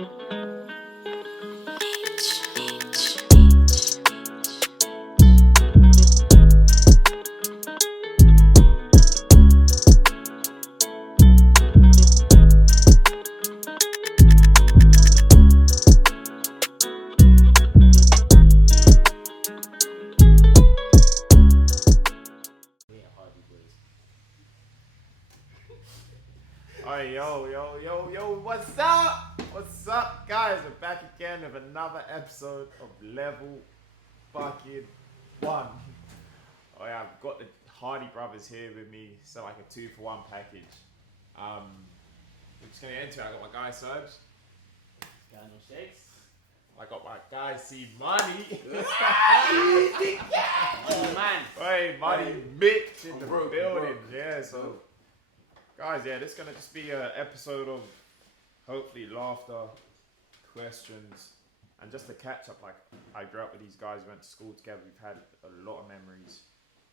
Alright, yo, what's up? What's up, guys? We're back again with another episode of Level Fucking One. Oh yeah, I've got the Hardy brothers here with me, so like a 2-for-1 package. We're just gonna get into it. I got my guy Serge. Got no shakes. I got my guy C Money. Oh man. Hey, Money Mitch in the broke, building. Yeah, so guys, yeah, this is gonna just be an episode of hopefully laughter, questions, and just a catch up. Like, I grew up with these guys, went to school together. We've had a lot of memories,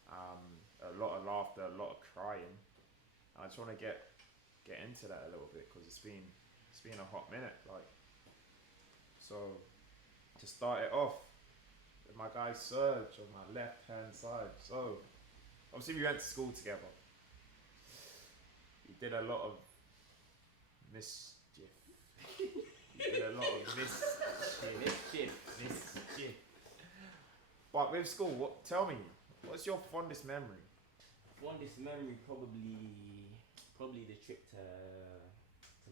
a lot of laughter, a lot of crying. And I just want to get into that a little bit because it's been a hot minute. Like, so to start it off, with my guy Serge on my left hand side. So obviously we went to school together. He did a lot of mischief. He did a lot of mischief. But with school, tell me, what's your fondest memory? Fondest memory probably the trip to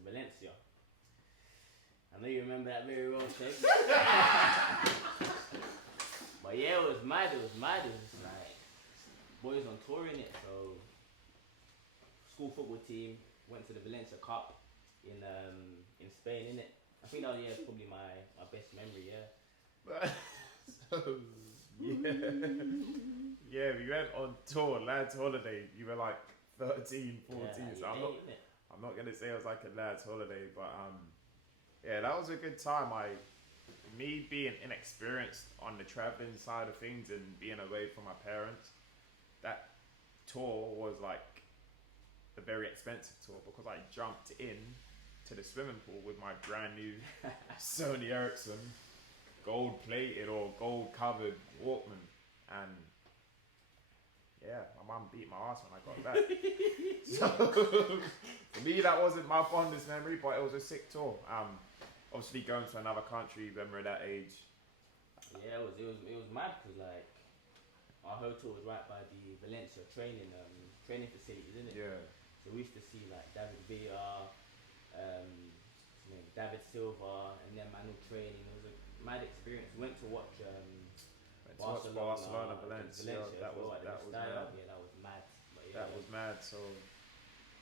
Valencia. I know you remember that very well, Shake. But yeah, it was mad. It was like boys on tour in it. So school football team went to the Valencia Cup in Spain, innit? I think that was probably my best memory, yeah. So, yeah, we went on tour, lads holiday. You were like 13, 14, yeah, so I'm not gonna say it was like a lads holiday, but yeah, that was a good time. Me being inexperienced on the traveling side of things and being away from my parents, that tour was like a very expensive tour because I jumped in to the swimming pool with my brand new Sony Ericsson gold plated or gold covered Walkman, and yeah, my mum beat my ass when I got back. So for me, that wasn't my fondest memory, but it was a sick tour. Obviously going to another country when we're that age. Yeah, it was mad because like our hotel was right by the Valencia training facilities, isn't it? Yeah. So we used to see like David Villa, David Silva, and then Manu training. It was a mad experience. We went to watch Barcelona, Valencia. That was mad. Yeah, that was mad. But yeah, That was mad. So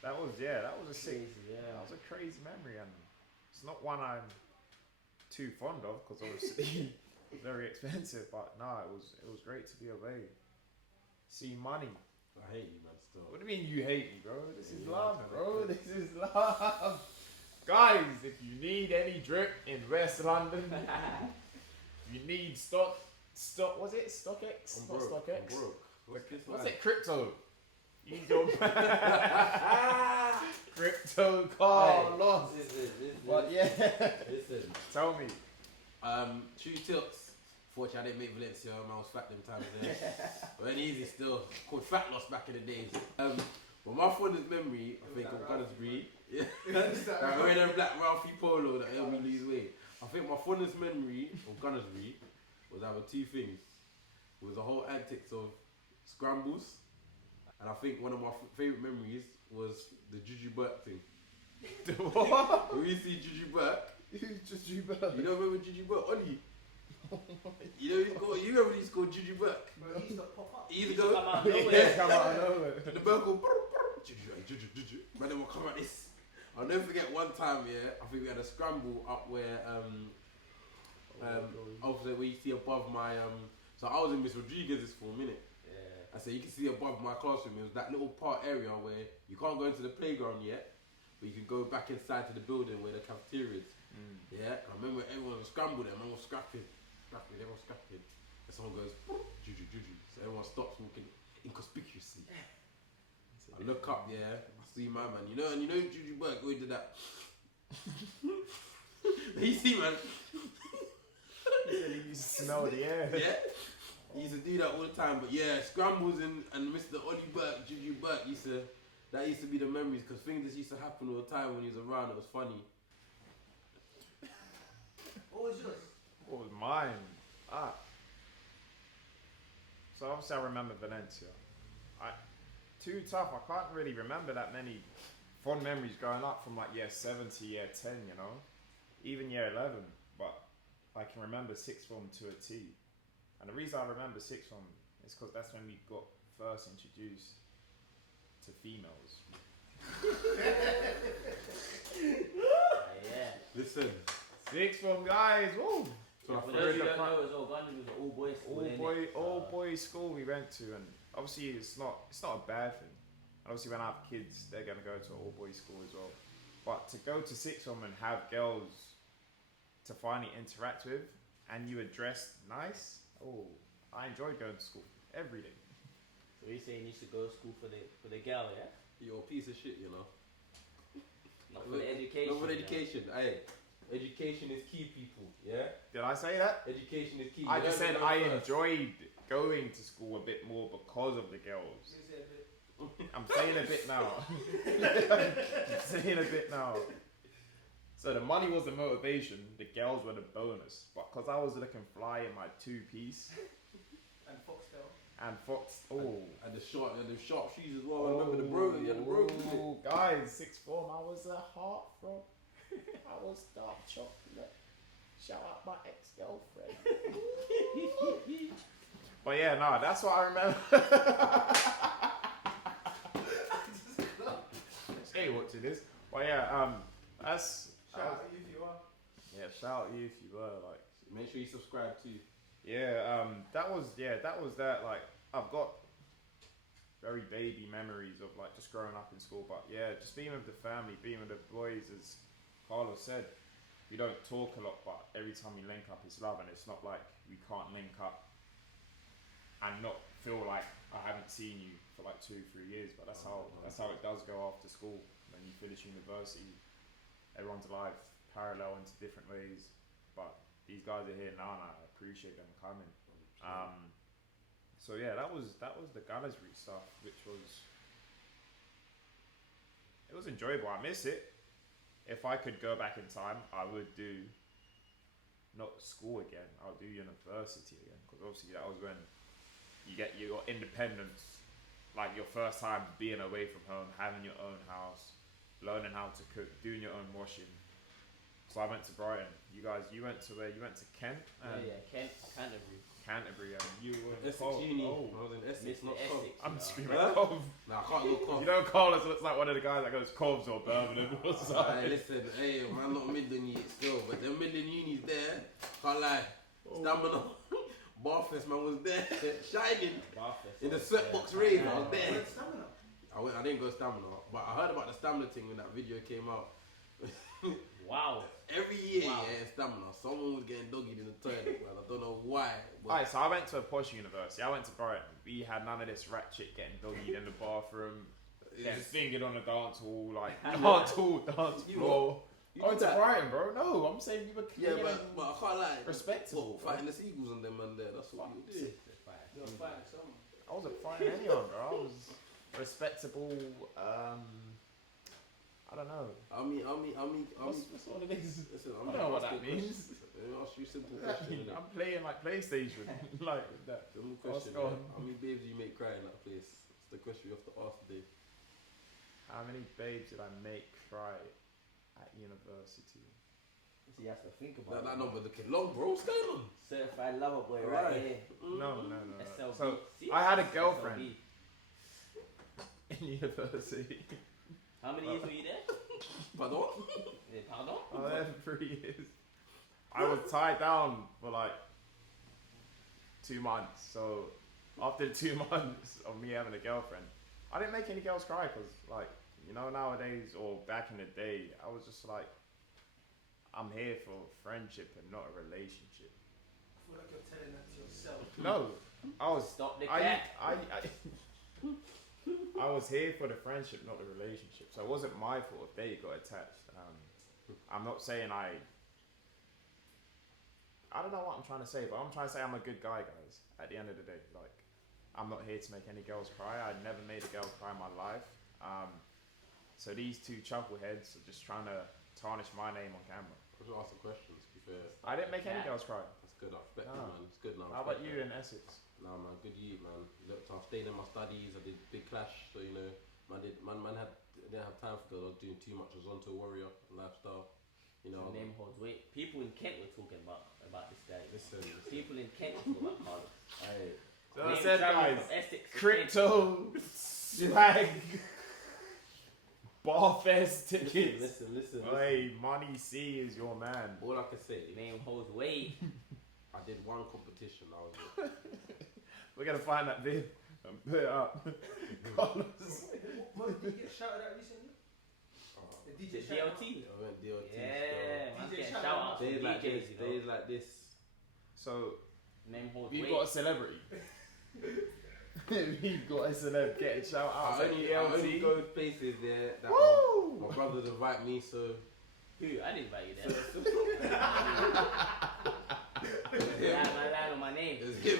that was a sick. crazy. Yeah, That was a crazy memory, and it's not one I'm too fond of because obviously it's very expensive. But no, it was great to be away. See money. I hate you, man, still. What do you mean you hate me, bro? This is love, bro. This is love. Guys, if you need any drip in West London, you need stock. Was it StockX? I'm Not broke. StockX. I'm broke. What's it? Crypto. You your crypto Carlos. Listen. But yeah, Listen. tell me. True tilts. Fortunately, I didn't make Valencia. I was fat them times there. But then easy still. Called fat loss back in the days. But my fondest memory, I think, of Gunnersbury. Yeah. Like wearing a black Ralphie polo that helped me lose weight. I think my fondest memory of Gunnersbury was having two things. It was the whole antics of scrambles. And I think one of my favourite memories was the Juju Burke thing. What? When you see Juju Burke, Just you, bro. you don't remember Juju Burke, Ollie? You remember he's called Juju Burke? He used to pop up. He either go, Come out of Yeah, nowhere. come out of nowhere. the Burke will, Juju. Man, they will come at this. I'll never forget one time, yeah, I think we had a scramble up where, obviously where you see above my, so I was in Miss Rodriguez's for a minute. Yeah. I said you can see above my classroom, it was that little part area where you can't go into the playground yet, but you can go back inside to the building where the cafeteria is. Yeah, I remember everyone was scrambled there, man was scrapping. And someone goes, Juju. So everyone stops walking inconspicuously. I look up, yeah, I see my man. You know Juju Burke always did that. You see, man. He said he used to smell the air. Yeah. He used to do that all the time. But yeah, Scrambles and Mr. Ollie Burke, Juju Burke that used to be the memories because things just used to happen all the time when he was around. It was funny. What was yours? What was mine? So obviously I remember Valencia. Too tough. I can't really remember that many fond memories growing up from like year 7 to year 10, you know, even year 11. But I can remember sixth form to a T. And the reason I remember sixth form is because that's when we got first introduced to females. Yeah. Listen. Sixth form guys, woo! So for those who don't know, as well, Gandhi was an all-boys school. All boys school we went to, and obviously it's not a bad thing. And obviously when I have kids, they're gonna go to all boys school as well. But to go to sixth form and have girls to finally interact with, and you were dressed nice, I enjoyed going to school every day. So you're saying you used to go to school for the girl, yeah? You're a piece of shit, you know. Not for the education. Not for the education. Hey, education is key, people. Yeah. Did I say that? Education is key. I You just learn said to know I first. enjoyed going to school a bit more because of the girls. You say a bit. I'm saying a bit now. I'm saying a bit now. So the money was the motivation, the girls were the bonus. But because I was looking fly in my 2-piece And Foxtel. and Fox, And the sharp shoes as well. I remember the bro. Yeah, the bro. guys, sixth form, I was a heartthrob. I was dark chocolate. Shout out my ex-girlfriend. But yeah, no, that's what I remember. Hey, watching this. But yeah, that's. Shout out to you if you are. Yeah, shout out you if you were like. Make sure you subscribe too. Yeah, that was that. Like, I've got very baby memories of like just growing up in school. But yeah, just being with the family, being with the boys, as Carlos said, we don't talk a lot, but every time we link up, it's love, and it's not like we can't link up and not feel like I haven't seen you for like 2-3 years. But that's how it does go after school when you finish university. Everyone's life parallel into different ways, but these guys are here now, and I appreciate them coming. So yeah, that was the Gallasbury stuff, which was enjoyable. I miss it. If I could go back in time, I would do not school again. I'll do university again, because obviously that was when you get your independence, like your first time being away from home, having your own house, learning how to cook, doing your own washing. So I went to Brighton. You went to where? You went to Kent? Canterbury, and you were in Essex Cove. Uni. Oh. I was in Essex, Mr. not Essex. Cove. I'm screaming Huh? Cove. Nah, I can't go Cove. You know, Carlos looks like one of the guys that goes Coves or Birmingham or Hey, something. listen, hey, man, not Midland Uni still, but the Midland Uni's there. Can't lie. Stamina. Barfest, man, was there. Shining. In the sweatbox rave, I was there. Where's Stamina? I didn't go Stamina, but I heard about the Stamina thing when that video came out. Wow. Every year, Wow. yeah, Stamina, someone was getting doggied in the toilet, man. I don't know why. But Alright, so I went to a posh university. I went to Brighton. We had none of this rat shit getting doggied in the bathroom, getting it's- fingered on the dance hall, like dance You floor. you I went did to that. Brighton, bro. No, I'm saying you were Yeah, clean. but I can't lie. Respectable, What, fighting the seagulls and them and there. That's what you do. You're fine, someone. I wasn't fighting anyone, bro. I was respectable. I don't know. What's all it is? Listen, I don't know what that means. Let me ask you a simple I question. mean, innit? I'm playing like PlayStation, like that. Simple What's question. going How many babes do you make cry in that place? It's the question you have to ask today. How many babes did I make cry at university? See, you have to think about That it. number looking long, bro. What's going on? Certified lover boy Right. right here. No. SLB. So See? I had a girlfriend SLB. in university. How many years were you there? Pardon? Pardon? I was there for 3 years. I was tied down for like 2 months. So after 2 months of me having a girlfriend, I didn't make any girls cry because, like, you know, nowadays or back in the day, I was just like, I'm here for friendship and not a relationship. I feel like you're telling that to yourself. No, I was. Stop the I cat. I was here for the friendship, not the relationship. So it wasn't my fault if they got attached. I'm not saying I I don't know what I'm trying to say, but I'm trying to say I'm a good guy, guys. At the end of the day, like, I'm not here to make any girls cry. I never made a girl cry in my life. So these two chuckleheads are just trying to tarnish my name on camera. I was just asking questions, to be fair. I didn't make any girls cry. That's good, I respect No. you, man. It's good now. How about you in Essex? Nah, man, good you, man. Look, I stayed in my studies, I did big clash, so you know, didn't have time for girls, I was doing too much, I was onto a warrior lifestyle. You know, The name holds weight. People in Kent were talking about this guy. listen. People in Kent were talking about Carlos. Hey, So I Name said, travelling guys, from Essex to crypto, swag, Barfest tickets. listen. Hey, Money C is your man. All I can say, Kent. The name holds weight. I did one competition, that was it. We're gonna find that vid and put it up. Carlos. What did you get shouted at recently? The The DJ shout out. DLT. I went DLT. Yeah, man, DJ getting shout shout out. outs from Days like DJs, this, you know. days like this. So Name holds we've weight. got a celebrity. We've got a celeb getting shout outs I at only DLT. go places there that Woo! my brothers invite me, so Who? I didn't invite you there. I lied on my name. it was him.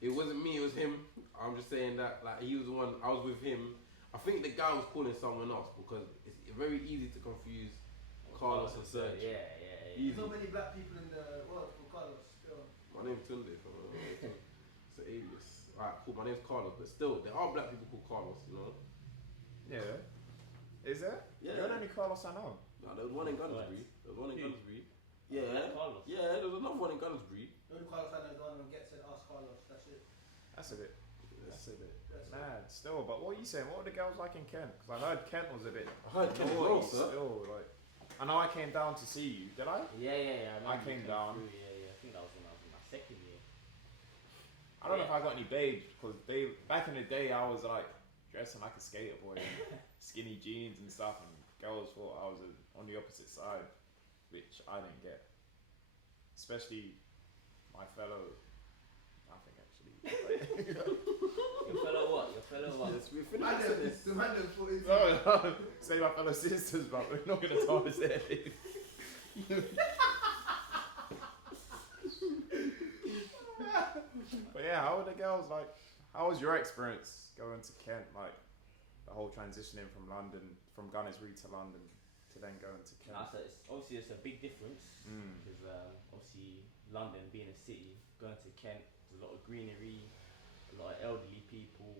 It wasn't me, it was him. I'm just saying that, like, he was the one, I was with him. I think the guy was calling someone else because it's very easy to confuse Carlos and Serge. Yeah. There's not many black people in the world called Carlos. Still. My name's Tunde, fam. It's an alias. Alright, cool, my name's Carlos, but still, there are black people called Carlos, you know? Yeah. Is there? Yeah. You're the only Carlos I know. No, there was one in Gunnersbury. Yeah, Carlos. yeah, there was another one in Gunnersbury. The only Carlos I know is the one who gets it, ask Carlos. That's it. That's a bit. That's a bit That's it. mad. Still, but what are you saying? What were the girls like in Kent? Because I heard Kent was a bit. I heard Ken as naughty well, sir. Still, like. I know I came down to see you. Did I? Yeah. I came down. Yeah. I think that was when I was in my second year. I don't know if I got any babes because back in the day I was like dressing like a skater boy, skinny jeans and stuff, and girls thought I was on the opposite side, which I didn't get. Especially my fellow, nothing actually. Your fellow what? Yes, we're Man, finished this. the man that put his No, say my fellow sisters, but we're not gonna tarnish their name. But yeah, how were the girls like? How was your experience going to Kent? Like the whole transitioning from London, from Gunnersbury to London, to then going to Kent. So it's a big difference because obviously London being a city, going to Kent, there's a lot of greenery, a lot of elderly people,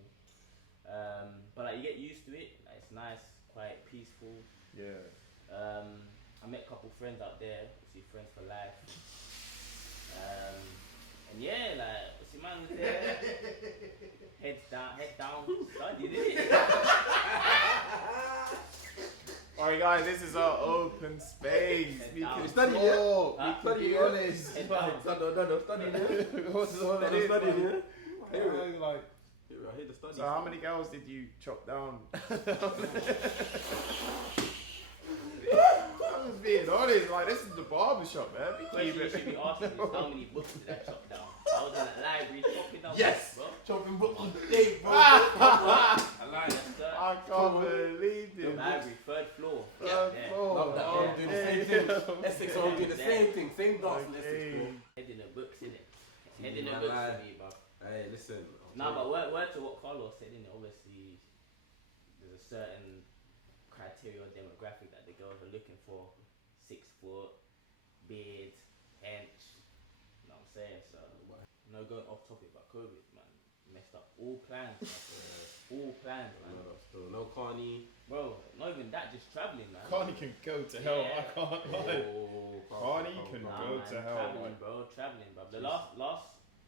but like you get used to it. Like, it's nice, quite peaceful. Yeah. I met a couple friends out there, obviously friends for life. And yeah, like obviously man was there, head down, studying it. Alright guys, this is our open space. Head We down. can Study, talk. Huh? We can be honest. Head down. Study there. What's all that is, Study man? there. Yeah, like, I hate the study. so how many girls did you chop down? I was being honest, like this is the barber shop, man. We Question keep you it. should be asking is how many books did I chop down? I was in the library chopping down Yes! books, Chopping book all day, bro. I lied. I can't believe The this. library, third floor. Third Yeah. floor. Love that. Oh, I'm doing the same thing. Essex are doing the same thing. Same dance in Essex, bro. Head in the books, innit? Head in the Man, books lie. for me, bro. Hey, listen. Nah, but word to what Carlos said, innit? Obviously, there's a certain criteria or demographic that the girls are looking for. 6 foot, beard, hench. You know what I'm saying? So, no going off topic about COVID, man. Messed up all plans, man. All plans, man. No Carney. Bro, not even that, just travelling, man. Carney can go to hell. I Yeah. can't lie. Carney can Nah, go man, to hell. travelling, bro, travelling, bro. The last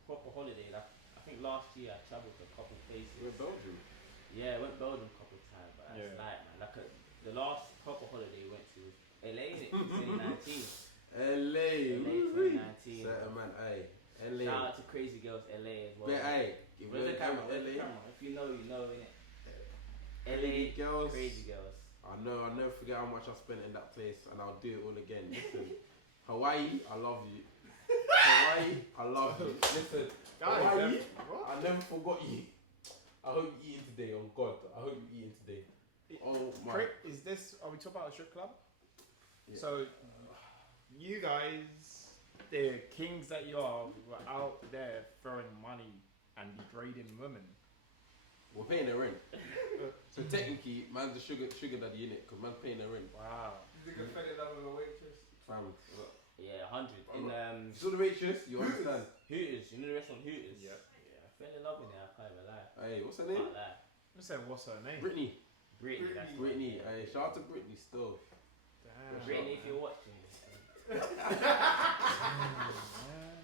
proper holiday, like, I think last year I travelled to a couple places. We're Belgium. Yeah, I went Belgium a couple of times, but that's Yeah. light, man. Like the last proper holiday we went to was LA, innit? 2019. LA. LA 2019. Certain man, aye. LA. Shout out to Crazy Girls LA as well. But aye. If Where's the we're camera? down Where's the LA. camera? If you know, innit? Crazy LA, girls. Crazy Girls. I know, I'll never forget how much I spent in that place, and I'll do it all again. Listen, Hawaii, I love you. Hawaii, I love you. Listen, Hawaii, what? I never forgot you. I hope you eating today, on God. I hope you eating today. Oh my. Is this? Are we talking about a strip club? Yeah. So, you guys the kings that you are were out there throwing money and degrading women. We're paying the rent. So technically, man's a sugar daddy, innit? Because man's paying the rent. Wow. You think I fell in love with a waitress? Fam. Yeah, 100. In You saw the waitress, you understand? Hooters, you know the restaurant Hooters? Yeah. Yeah, I fell in love with her, I can't even lie. Hey, what's her I name? can't lie. I said, what's her name? Brittany. Brittany, that's Brittany. right, Hey, shout out to Brittany still. Damn. Brittany, if you're watching this.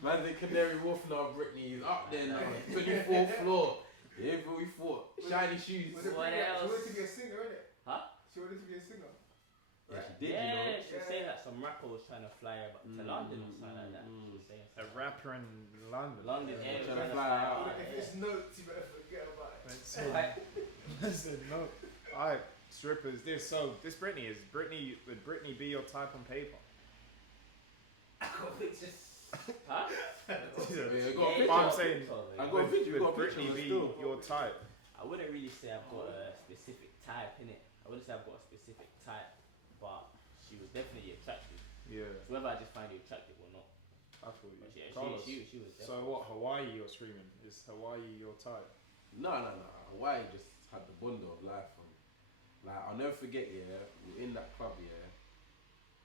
Man's in Canary Wharf now, Brittany. He's up there now. 24th floor. Yeah, what we thought. Shiny shoes. Was it What pretty- else? She wanted to be a singer, innit? Huh? She wanted to be a singer. Yeah, she did, Yeah, you know. she was saying that some rapper was trying to fly her to London or something like that. She was saying A rapper in London. London, Yeah, yeah, trying to was fly her out. If it's notes, you better forget about it. Listen, no. Alright, strippers. This Brittany would Brittany be your type on paper? Huh? Yeah, go But on, I'm saying, I got a picture, would got a picture Brittany of her be still. your type? I wouldn't really say I've got a specific type in it. I wouldn't say I've got a specific type, but she was definitely attractive. Yeah, So whether I just find you attractive or not. I feel you. But yeah, Carlos, she was definitely. so what, Hawaii you're screaming? Is Hawaii your type? No. Hawaii just had the bundle of life. Like, I'll never forget, yeah, we were in that club, yeah,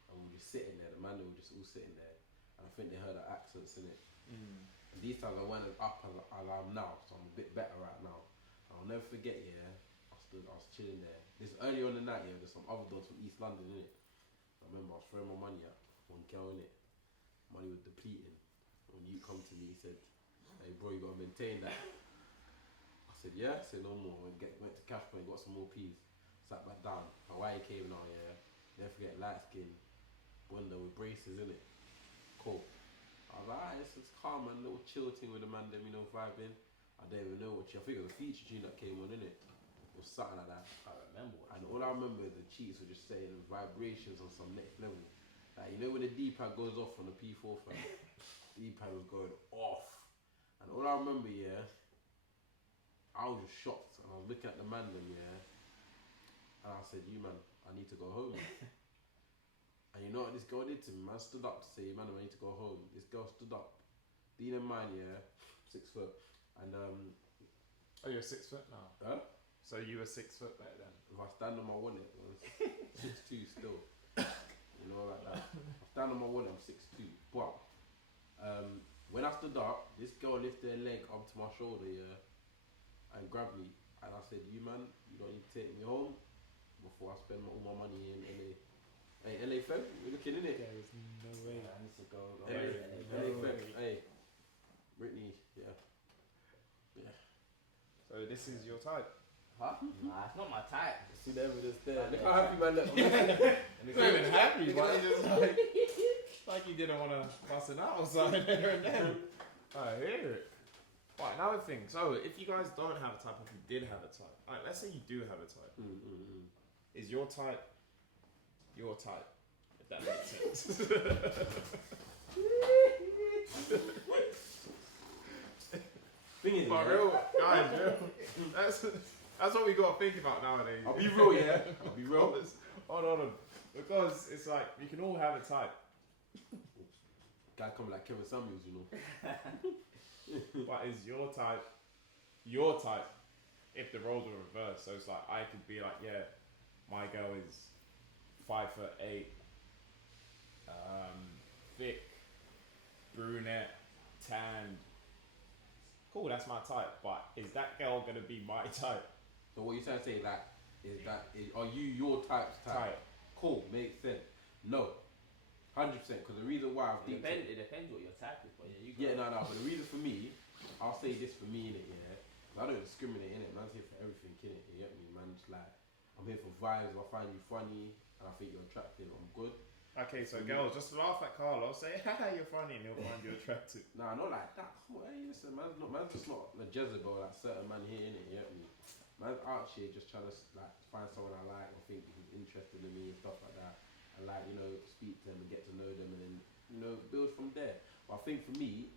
and we were just sitting there, the man were just all sitting there, and I think they heard our accents in it. And these times I went as up as I am now, so I'm a bit better right now. I'll never forget, yeah, I was chilling there. This early on in the night, yeah, there's some other dogs from East London, innit? I remember I was throwing my money at one girl, innit? Money was depleting. When you come to me, he said, hey bro, you gotta maintain that. I said, yeah? I said, no more. Went to Cash Point, got some more peas. Sat back down. Hawaii came now, yeah. Never forget, light skin, bunda with braces, innit? Cool. I was like, alright, this is calm, man. Little chill thing with the man, them, you know, vibing. I don't even know what I think it was a feature tune that came on, innit? It was something like that. I remember what. And all I remember is the cheats were just saying vibrations on some next level. Like, you know when the D-pad goes off on the P4 fan? D-pad was going off. And all I remember, yeah, I was just shocked. And I was looking at the man then, yeah. And I said, you man, I need to go home. And you know what this girl did to me? Man stood up to say, man, I need to go home. This girl stood up. Dean and mine, yeah, 6 foot. And Oh, you're 6 foot now? huh? So you were 6 foot back then? If I stand on my one, it was 6'2" still. You know, like that. If I stand on my one, I'm 6'2". But when I stood up, this girl lifted her leg up to my shoulder, yeah, and grabbed me. And I said, you man, you don't need to take me home before I spend all my money in LA. Hey, LA Feb, we're looking in it. There is no way. I need to go. LA Feb, hey, Brittany, yeah. So this is your type? Huh? Nah, it's not my type. See the evidence there. Nah, Look yeah. how happy man look. He's not even happy, but he's just like he didn't want to bust it out or something there and then. I hear it. Right, another thing. So, if you guys don't have a type, if you did have a type, alright, let's say you do have a type. Is your type your type? If that makes sense. Thing is, But yeah, real, guys, real. That's what we got to think about nowadays. I'll be real, yeah. I'll be real. Hold on. Because it's like, we can all have a type. Guy coming like Kevin Samuels, you know. But is your type, if the roles were reversed? So it's like, I could be like, yeah, my girl is 5'8", thick, brunette, tanned. Cool, that's my type. But is that girl gonna be my type? So what you're trying to say are you your type's type? Cool, makes sense. No, 100%. Because the reason why It depends what your type is, but yeah, you go. yeah, no. But the reason for me, I'll say this for me, innit, yeah. I don't discriminate, innit. Man's here for everything, innit. You get me, man? Just like, I'm here for vibes. If I find you funny and I think you're attractive, I'm good. Okay, so girls, just laugh at Carlos, say, haha, you're funny, and he'll find you attractive. Nah, not like that. Come on, hey, listen, man's just not a Jezebel like certain man here, innit. You get me? Man's out here just trying to like find someone I like or think he's interested in me and stuff like that. And like, you know, speak to them and get to know them and then, you know, build from there. But I think for me,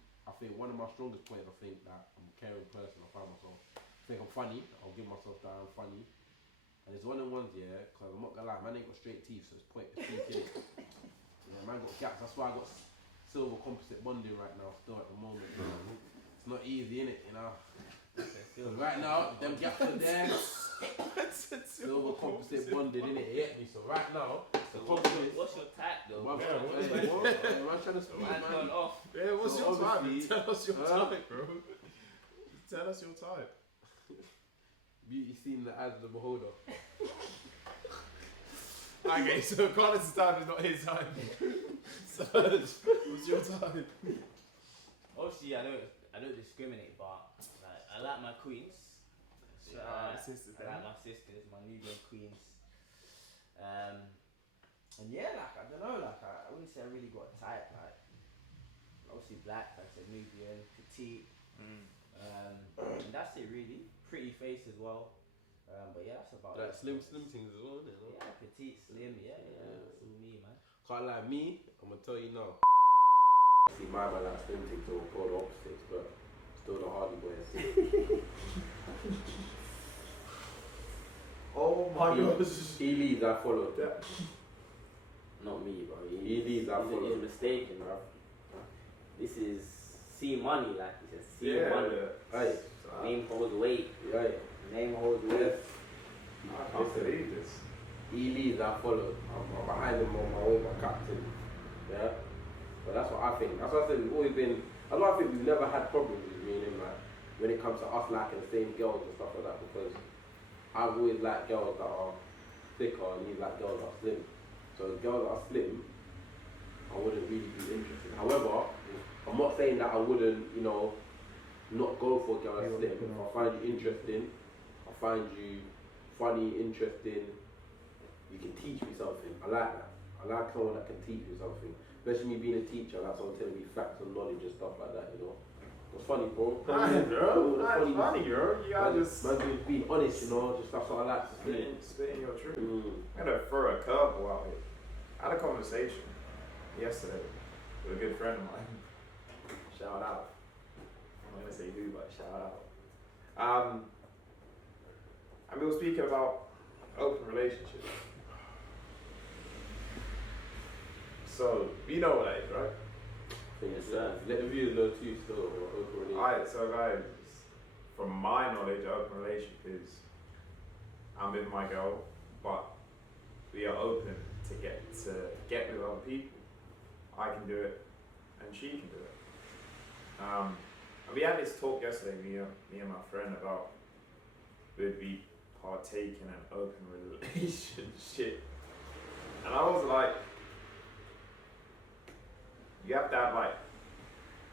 one of my strongest points, I think that I'm a caring person. I find myself, I think I'm funny. I'll give myself that I'm funny. And it's one of the ones, yeah, because I'm not gonna lie, man ain't got straight teeth, so it's pointless speaking. Yeah, man got gaps. That's why I got silver composite bonding right now, still at the moment. You know? It's not easy, innit? You know. 'Cause right now, them gaps are there. Silver composite bonding, innit? It hit me. So right now, the composite. What's your type though? Man, Yeah, what? Man, trying to speak, Man's man. gone off. Yeah, what's So your type? obviously- Tell us your type, bro. Tell us your type. Beauty seen the eyes of the beholder. Okay, so Carlos' type is not his type. Serge, what's your type? Obviously, I don't discriminate, but like, I like my queens. So, sisters, I like my sisters, my Nubian queens. And yeah, like I don't know, like I wouldn't say I really got a type. Like obviously black, like I said, Nubian, petite. And that's it really. Pretty face as well. But yeah, that's about Like it. slim things as well, innit? Yeah, petite, slim, yeah. That's all me, man. Can't lie, me, I'm gonna tell you now. See, my man like slim things or polar opposites, but still the Hardy boys. Oh my gosh. He leads, I followed. Not me, bro. He leads, I He's followed. mistaken, bro. This is see money, like he says. See Yeah, money. Hey, Name holds weight. hey. Name holds weight. I can't believe this. He leads, I followed. I'm behind him on my own, my captain. Yeah? But that's what I think. That's what I said, we've always been, that's why I think we've never had problems with me and him, like, when it comes to us liking the same girls and stuff like that, because I've always liked girls that are thicker and he's like girls that are slim. So girls that are slim, I wouldn't really be interested. However, I'm not saying that I wouldn't, you know, not go for a girl that's slim. If I find you interesting, I find you funny, interesting, you can teach me something. I like that. I like someone that can teach me something. Especially me being a teacher, I like someone telling me facts and knowledge and stuff like that, you know. It's funny, bro. Nice, bro. That's Funny. funny, bro. You gotta just Man, being honest, you know, just that's what I like to see. spitting your truth. Mm. I'm gonna throw a curveball out here. I had a conversation yesterday with a good friend of mine. Shout out. I'm not gonna say who, but shout out. And we were speaking about open relationships. So you know what that is, right? Yes, sir. Let the viewers know too, still. Open Alright, so guys, from my knowledge, open relationship is I'm with my girl, but we are open to get with other people. I can do it, and she can do it. And we had this talk yesterday, me and my friend, about would we partake in an open relationship, and I was like, you have to have like.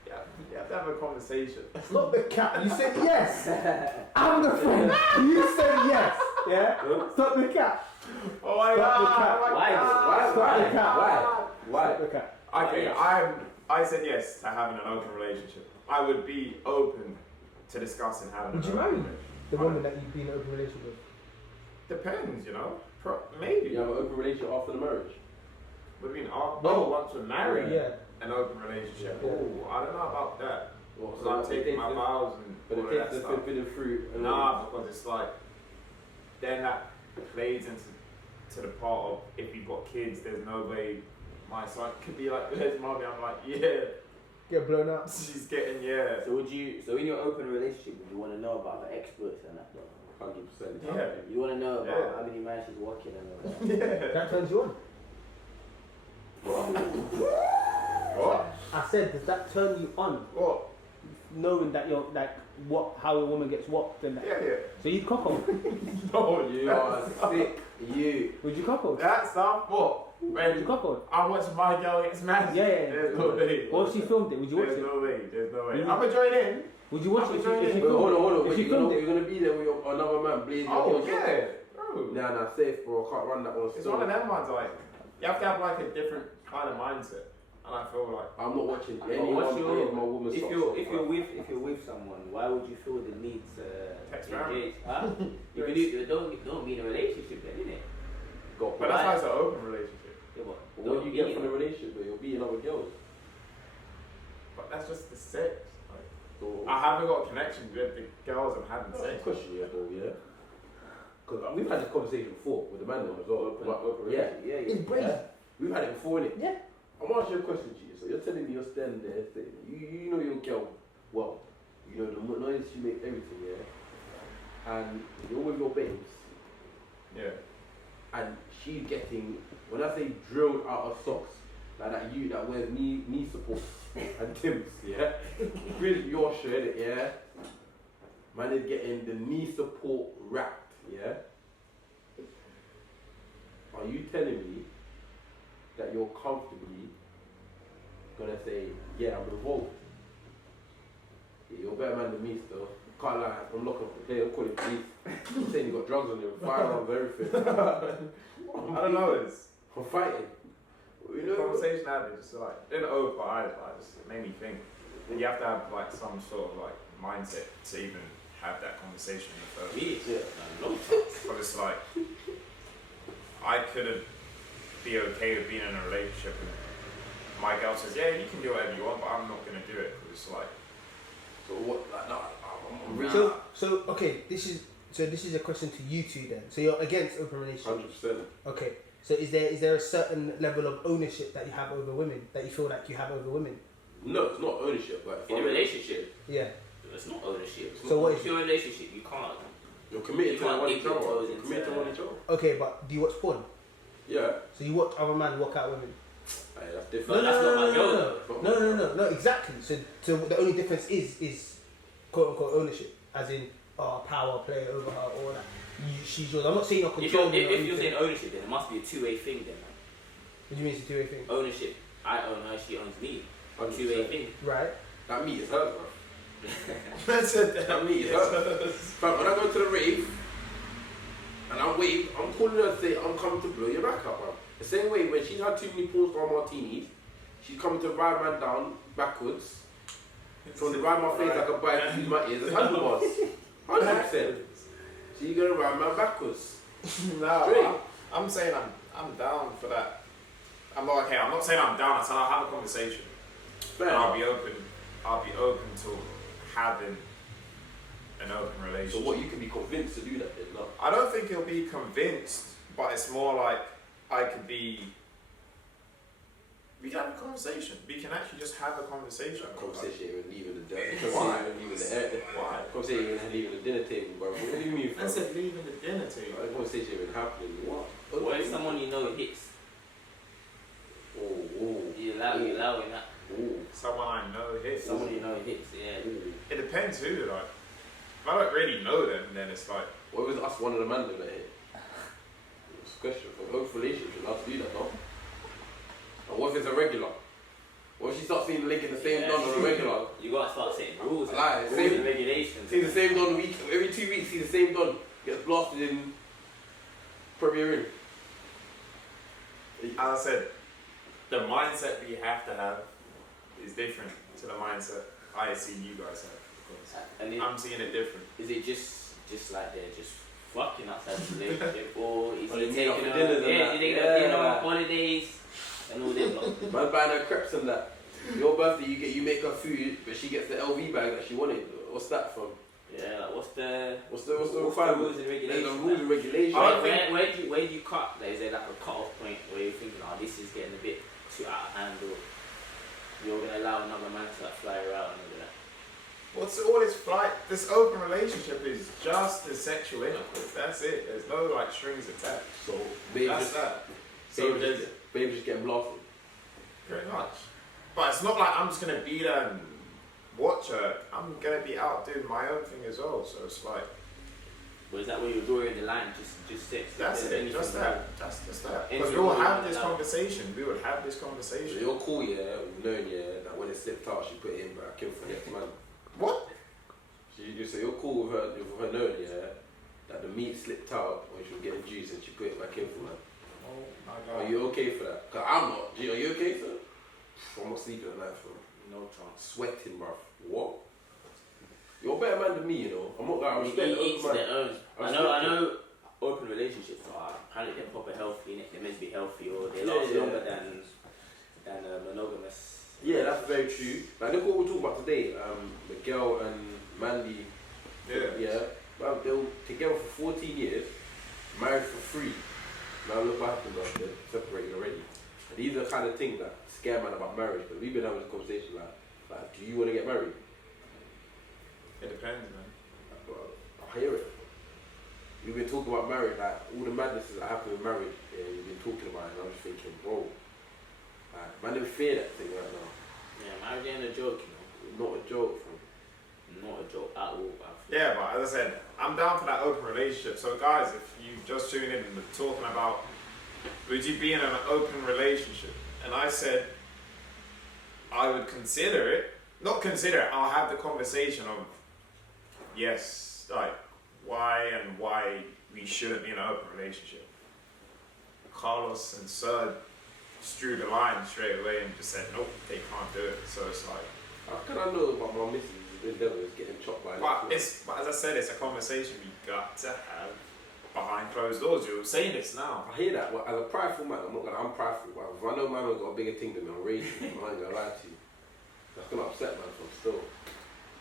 Yeah, you have to have a conversation. Stop the cat. You said yes. I'm the friend. You said yes. Yeah? Stop the cat. Oh my Stop the god! cat. Oh my Why? god! Stop the cat. Why? Stop the cat. Okay, Why? I said yes to having an open relationship. I would be open to discussing having Would an you open marry relationship. the woman that you've been in an open relationship with? Depends, you know. Maybe. You have an open relationship after the marriage? What do you mean? No. Once we're married, Yeah. an open relationship. Yeah. Oh, I don't know about that. Well, Because I'm taking my vows and But all it of takes that the stuff. forbidden fruit. And Nah, because it's like, then that plays into the part of if you've got kids, there's no way my son could be like, where's mommy? I'm like, yeah. Get blown up. She's getting, yeah. So so in your open relationship, would you want to know about the experts and that though? 100%. Yeah. You want to know about Yeah. how many man she's walking and all that? Yeah. That turns you on. What? I said, does that turn you on? What? Knowing that you're like how a woman gets whopped and that. Yeah, yeah. So you'd couple. No, You are sick. You. Would you couple? That's not what. Would you When couple? I watch my girl gets mad. Yeah. There's no way. Or if she filmed it, would you watch There's it? no way. There's no way. You- I'm gonna join in. Would you watch I'm it if joining. she Wait, hold on. filmed it? If Wait, she filmed you're it? gonna be there with another man blazing Oh your yeah, bro. Nah, safe, bro. I can't run that one. It's still. one of them ones like you have to have like a different kind of mindset, and I feel like I'm not watching But anyone what's play your, my woman's if socks you're off, if bro. you're with someone, why would you feel the need to Text around. engage? Huh? If you don't be in a relationship, then innit? Got but that's why it's an open relationship. Yeah, but what don't you be get in from a- the relationship, but you'll be in other girls. But that's just the sex. Like, So, I haven't got a connection with the girls I'm having that's sex. a question, yeah, though, yeah. Because we've had this conversation before with the man as well. Open But, relationship. yeah, yeah. It's brave. we've had it before, innit? Yeah. I'm gonna ask you a question, G. So you're telling me you're standing there saying, you know your girl well. You know the noise she makes, everything, yeah? And you're with your babes. Yeah. And she's getting, when I say drilled out of socks, like that you that wears knee support and Timbs, yeah? With your shirt, yeah? Man is getting the knee support wrapped, yeah? Are you telling me that you're comfortably gonna say, yeah, I'm involved? Yeah, you're a better man than me still. Can't lie, I'm locking up the play, I'm calling police. I'm saying you got drugs on you, firearms, everything. I don't know, I'm fighting. the conversation I had is just like, in over eyes, like, just it made me think. And you have to have like some sort of like mindset to even have that conversation in the first place. But it's like, I couldn't be okay with being in a relationship and my girl says, yeah, you can do whatever you want, but I'm not gonna do it because it's like. So what? Like, no, I'm really. So okay, this is a question to you two then. So you're against open relationships. 100%. Okay. So is there a certain level of ownership that you have over women that you feel like you have over women? No, it's not ownership, but In a relationship, Yeah. it's not ownership. So what If is you're in a relationship, you can't. you're committed You to can't one dip each your other. toes You're into committed to one each other. Okay, but do you watch porn? Yeah. So you watch other men walk out women? Aye, that's But different. that's not my girl though. No, exactly. So the only difference is quote unquote ownership, as in power play over her, all that. She's yours. I'm not saying you're If controlling her or you're anything. saying ownership, then it must be a two-way thing then. What do you mean it's a two-way thing? Ownership. I own her, she owns me. 100%. Two-way thing. Right. That meat is hers, bro. That's it. That meat is hers. But when I go to the rave and I'm waiting, I'm calling her to say, I'm coming to blow your back up, bro. The same way when she had too many porn star martinis, she's coming to ride man down backwards. Trying to ride my face like a bike, use my ears as handlebars. 100%. So you're gonna ride man backwards. No, I'm saying I'm down for that. I'm not okay. I'm not saying I'm down. I said I'll have a conversation. Fair And I'll enough. be open. I'll be open to having an open So relationship. what, you can be convinced to do that then, no? I don't think he'll be convinced, but it's more like I could be. We can have a conversation. We can actually just have a conversation. Conversation even leaving the dinner. Why? Why? Conversation even leaving the dinner table, bro. What do you mean? I said leaving the dinner table. Conversation even happening. What? What if someone you know hits? Oh. You allowing that? Someone I know hits. Someone you know hits, yeah. It depends who. Like, if I don't really know them, then it's like. What was us one of the men that hit? It's a question for both relationships. Allowed to do that, no? And what if it's a regular? What if she starts seeing the link in the same don on a regular? You gotta start setting rules, Like, rules and regulations. See the same don every 2 weeks. See the same don gets blasted in Premier Inn. As I said, the mindset we have to have is different to the mindset I see you guys have. And it, I'm seeing it different. is it just like they're just fucking outside the relationship, or is Or he they meet taking up for her, dinners and yeah, that. is he taking Yeah. her dinner on holidays and all that? Man buying her crepes and that. Your birthday, you make her food, but she gets the LV bag that she wanted. What's that from? Yeah, like what's the requirement? rules and regulations? There's the rules and regulations. Where do you cut? Like, is there like a cut off point where you're thinking, oh, this is getting a bit too out of hand, or you're gonna allow another man to like fly around and all that? What's all this flight? This open relationship is just the sexual intercourse. That's it. There's no like strings attached. So babe That's just, that. So there's babe just getting blasted. pretty much. But it's not like I'm just gonna be there and watch her. I'm gonna be out doing my own thing as well. So it's like Or is that where you're drawing the line? Just sex? that's Is it. there anything Just that. Just that. Anything Because we will more have than this that? conversation. We would have this So conversation. you're cool, yeah, knowing, yeah, that when it slipped out, she put it in back in for next man. What? So you're cool with her knowing, yeah, that the meat slipped out when she was getting juice and she put it back in for man. Oh my Are god. you okay for that? Cause I'm not. G, are you okay, sir? I'm not sleeping at night, bro. No chance. Sweating, bruv. What? You're a better man than me, you know. I'm not gonna respect Each open their man. own. I know. Open relationships are apparently they're proper healthy. Innit? They're meant to be healthy, or they last longer than monogamous. Yeah, that's very true. Like look what we're talking about today. Miguel and Mandy. Yeah. Well, they were together for 14 years, married for 3. Now look what happened, they're separated already. And these are the kind of things that scare man about marriage. But we've been having this conversation like, do you want to get married? It depends, man. Well, I hear it. We've been talking about marriage, like all the madnesses that happen with marriage. Yeah, we've been talking about it, and I'm just thinking, bro, like, man, don't fear that thing right now. Yeah, marriage ain't a joke, you know. Not a joke, fam. Not a joke at all, bruv. Yeah, but as I said, I'm down for that open relationship. So guys, if you just tune in and we're talking about would you be in an open relationship, and I said I would consider it. Not consider it. I'll have the conversation of yes, like why we shouldn't be in an open relationship. Carlos and Serge drew the line straight away and just said nope, they can't do it. So it's like, how can I know about my missus endeavours getting chopped by but as I said, it's a conversation we got to have behind closed doors. You're saying this now. I hear that, but as a prideful man, I'm prideful. But if I know man has got a bigger thing than me, I'm raging. I ain't gonna lie to you. That's gonna upset man from still.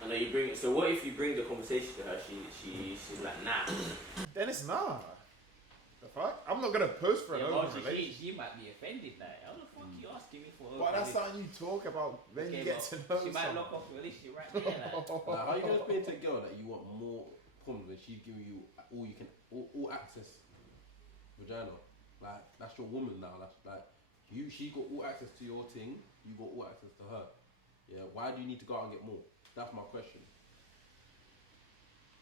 I know you bring it. So what if you bring the conversation to her? She's like, nah. Then it's nah. The fuck? I'm not gonna post for an open relationship. She might be offended. Like, how the fuck you asking me for? But that's something you talk about when you get to know She might someone. lock off the relationship right there. Like. Like, how you gonna explain to a girl that you want more problems when she's giving you all access vagina? Like, that's your woman now. That's like she got all access to your thing. You got all access to her. Yeah. Why do you need to go out and get more? That's my question.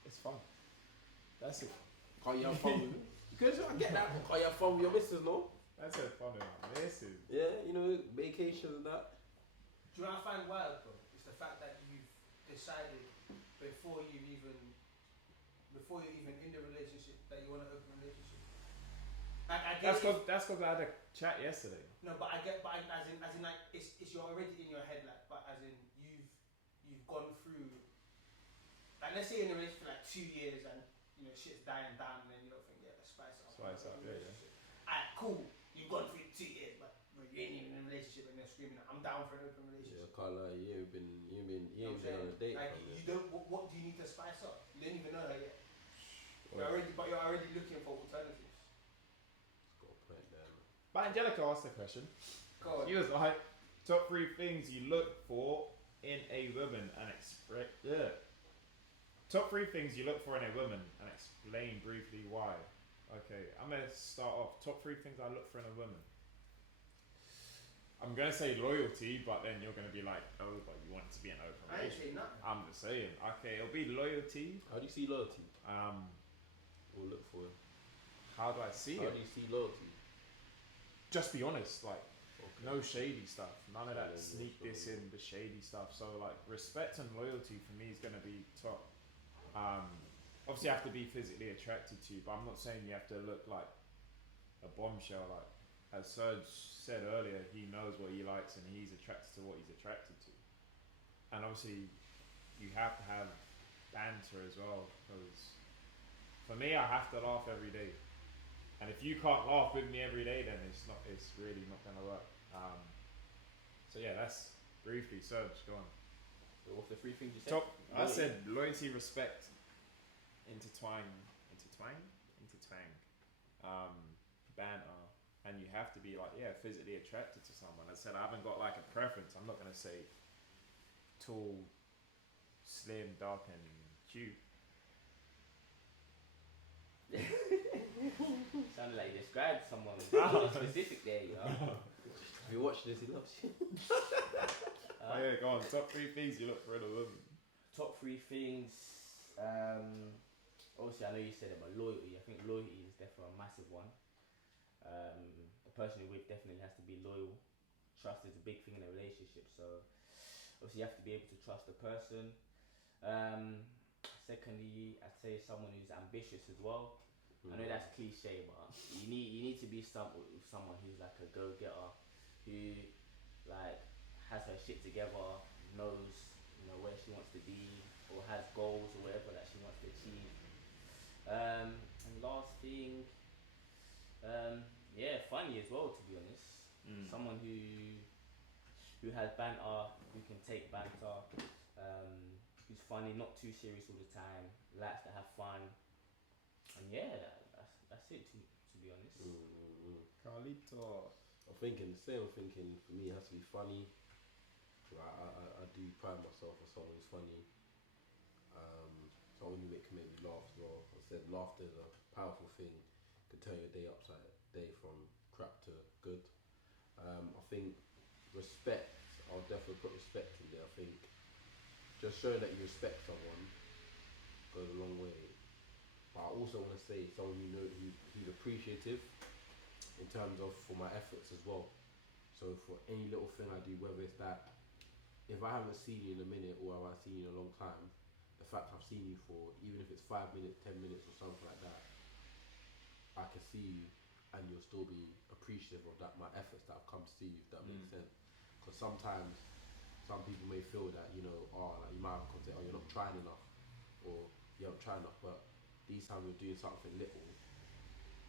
It's fun. That's it. Can't you have fun with it? Because I get that. Can't you have fun with your missus, no? That's it. Fun. This is. Yeah, you know, vacations and that. Do you know what I find wild, bro? It's the fact that you've decided before you're even in the relationship that you want an open relationship. Like, I get That's because I had a chat yesterday. No, but as in like it's you're already in your head, like, but as in you've gone through, like, let's say you're in a relationship for like 2 years and you know shit's dying down and then you don't think, yeah, let's spice it up. Spice up, yeah. Alright, cool. You've gone through 2 years, but you ain't even in a relationship and they're screaming, I'm down for an open relationship. Yeah, Carla, you ain't been on a date. Like, you don't. What do you need to spice up? You don't even know her yet. You're already looking for alternatives. Got a point there, man. But Angelica asked the question. Go on. He was like, top 3 things you look for in a woman and Top 3 things you look for in a woman and explain briefly why. Okay, I'm gonna start off. Top 3 things I look for in a woman. I'm gonna say loyalty, but then you're gonna be like, oh, but you want it to be an open I ain't relationship. saying nothing. I'm just saying. Okay, it'll be loyalty. How do you see loyalty? We'll look for it. How do I see How it? do you see loyalty? Just be honest, like Okay. no shady stuff. None of that Yeah, sneak yeah, this sure. in, the shady stuff. So like respect and loyalty for me is gonna be top. Obviously you have to be physically attracted to you, but I'm not saying you have to look like a bombshell. Like as Serge said earlier, he knows what he likes and he's attracted to what he's attracted to. And obviously you have to have banter as well, because for me, I have to laugh every day, and if you can't laugh with me every day, then it's really not gonna work. So yeah, that's briefly. Serge, go on. So what's the 3 things you said? Top. I said loyalty, respect, intertwine, banter, and you have to be like, yeah, physically attracted to someone. I said I haven't got like a preference. I'm not gonna say tall, slim, dark, and cute. Sounded like you described someone really specific there, you know. If you watch this, he loves you. Oh yeah, go on. Top 3 things you look for in a woman. Top 3 things. Obviously, I know you said about loyalty. I think loyalty is definitely a massive one. The person you're with definitely has to be loyal. Trust is a big thing in a relationship, so obviously you have to be able to trust the person. Secondly, I'd say someone who's ambitious as well. I know that's cliche, but you need to be someone who's like a go-getter, who like has her shit together, knows where she wants to be, or has goals or whatever that she wants to achieve. And last thing, yeah, funny as well, to be honest. Someone who has banter, who can take banter, who's funny, not too serious all the time, likes to have fun. And yeah, that's it, to be honest. Carlito. I'm thinking the same. I'm thinking for me, it has to be funny. I do pride myself as someone who's funny. Someone who can make me laugh as well. I said laughter is a powerful thing. Can turn your day upside day from crap to good. I think respect. I'll definitely put respect in there. I think just showing that you respect someone goes a long way. But I also want to say someone who's appreciative in terms of for my efforts as well. So for any little thing I do, whether it's that if I haven't seen you in a minute or have I seen you in a long time, the fact I've seen you for even if it's 5 minutes, 10 minutes or something like that, I can see you and you'll still be appreciative of that my efforts that I've come to see you. If that makes sense. Because sometimes some people may feel that like you might have come to say, you're not trying enough or you haven't tried enough, but these times you're doing something little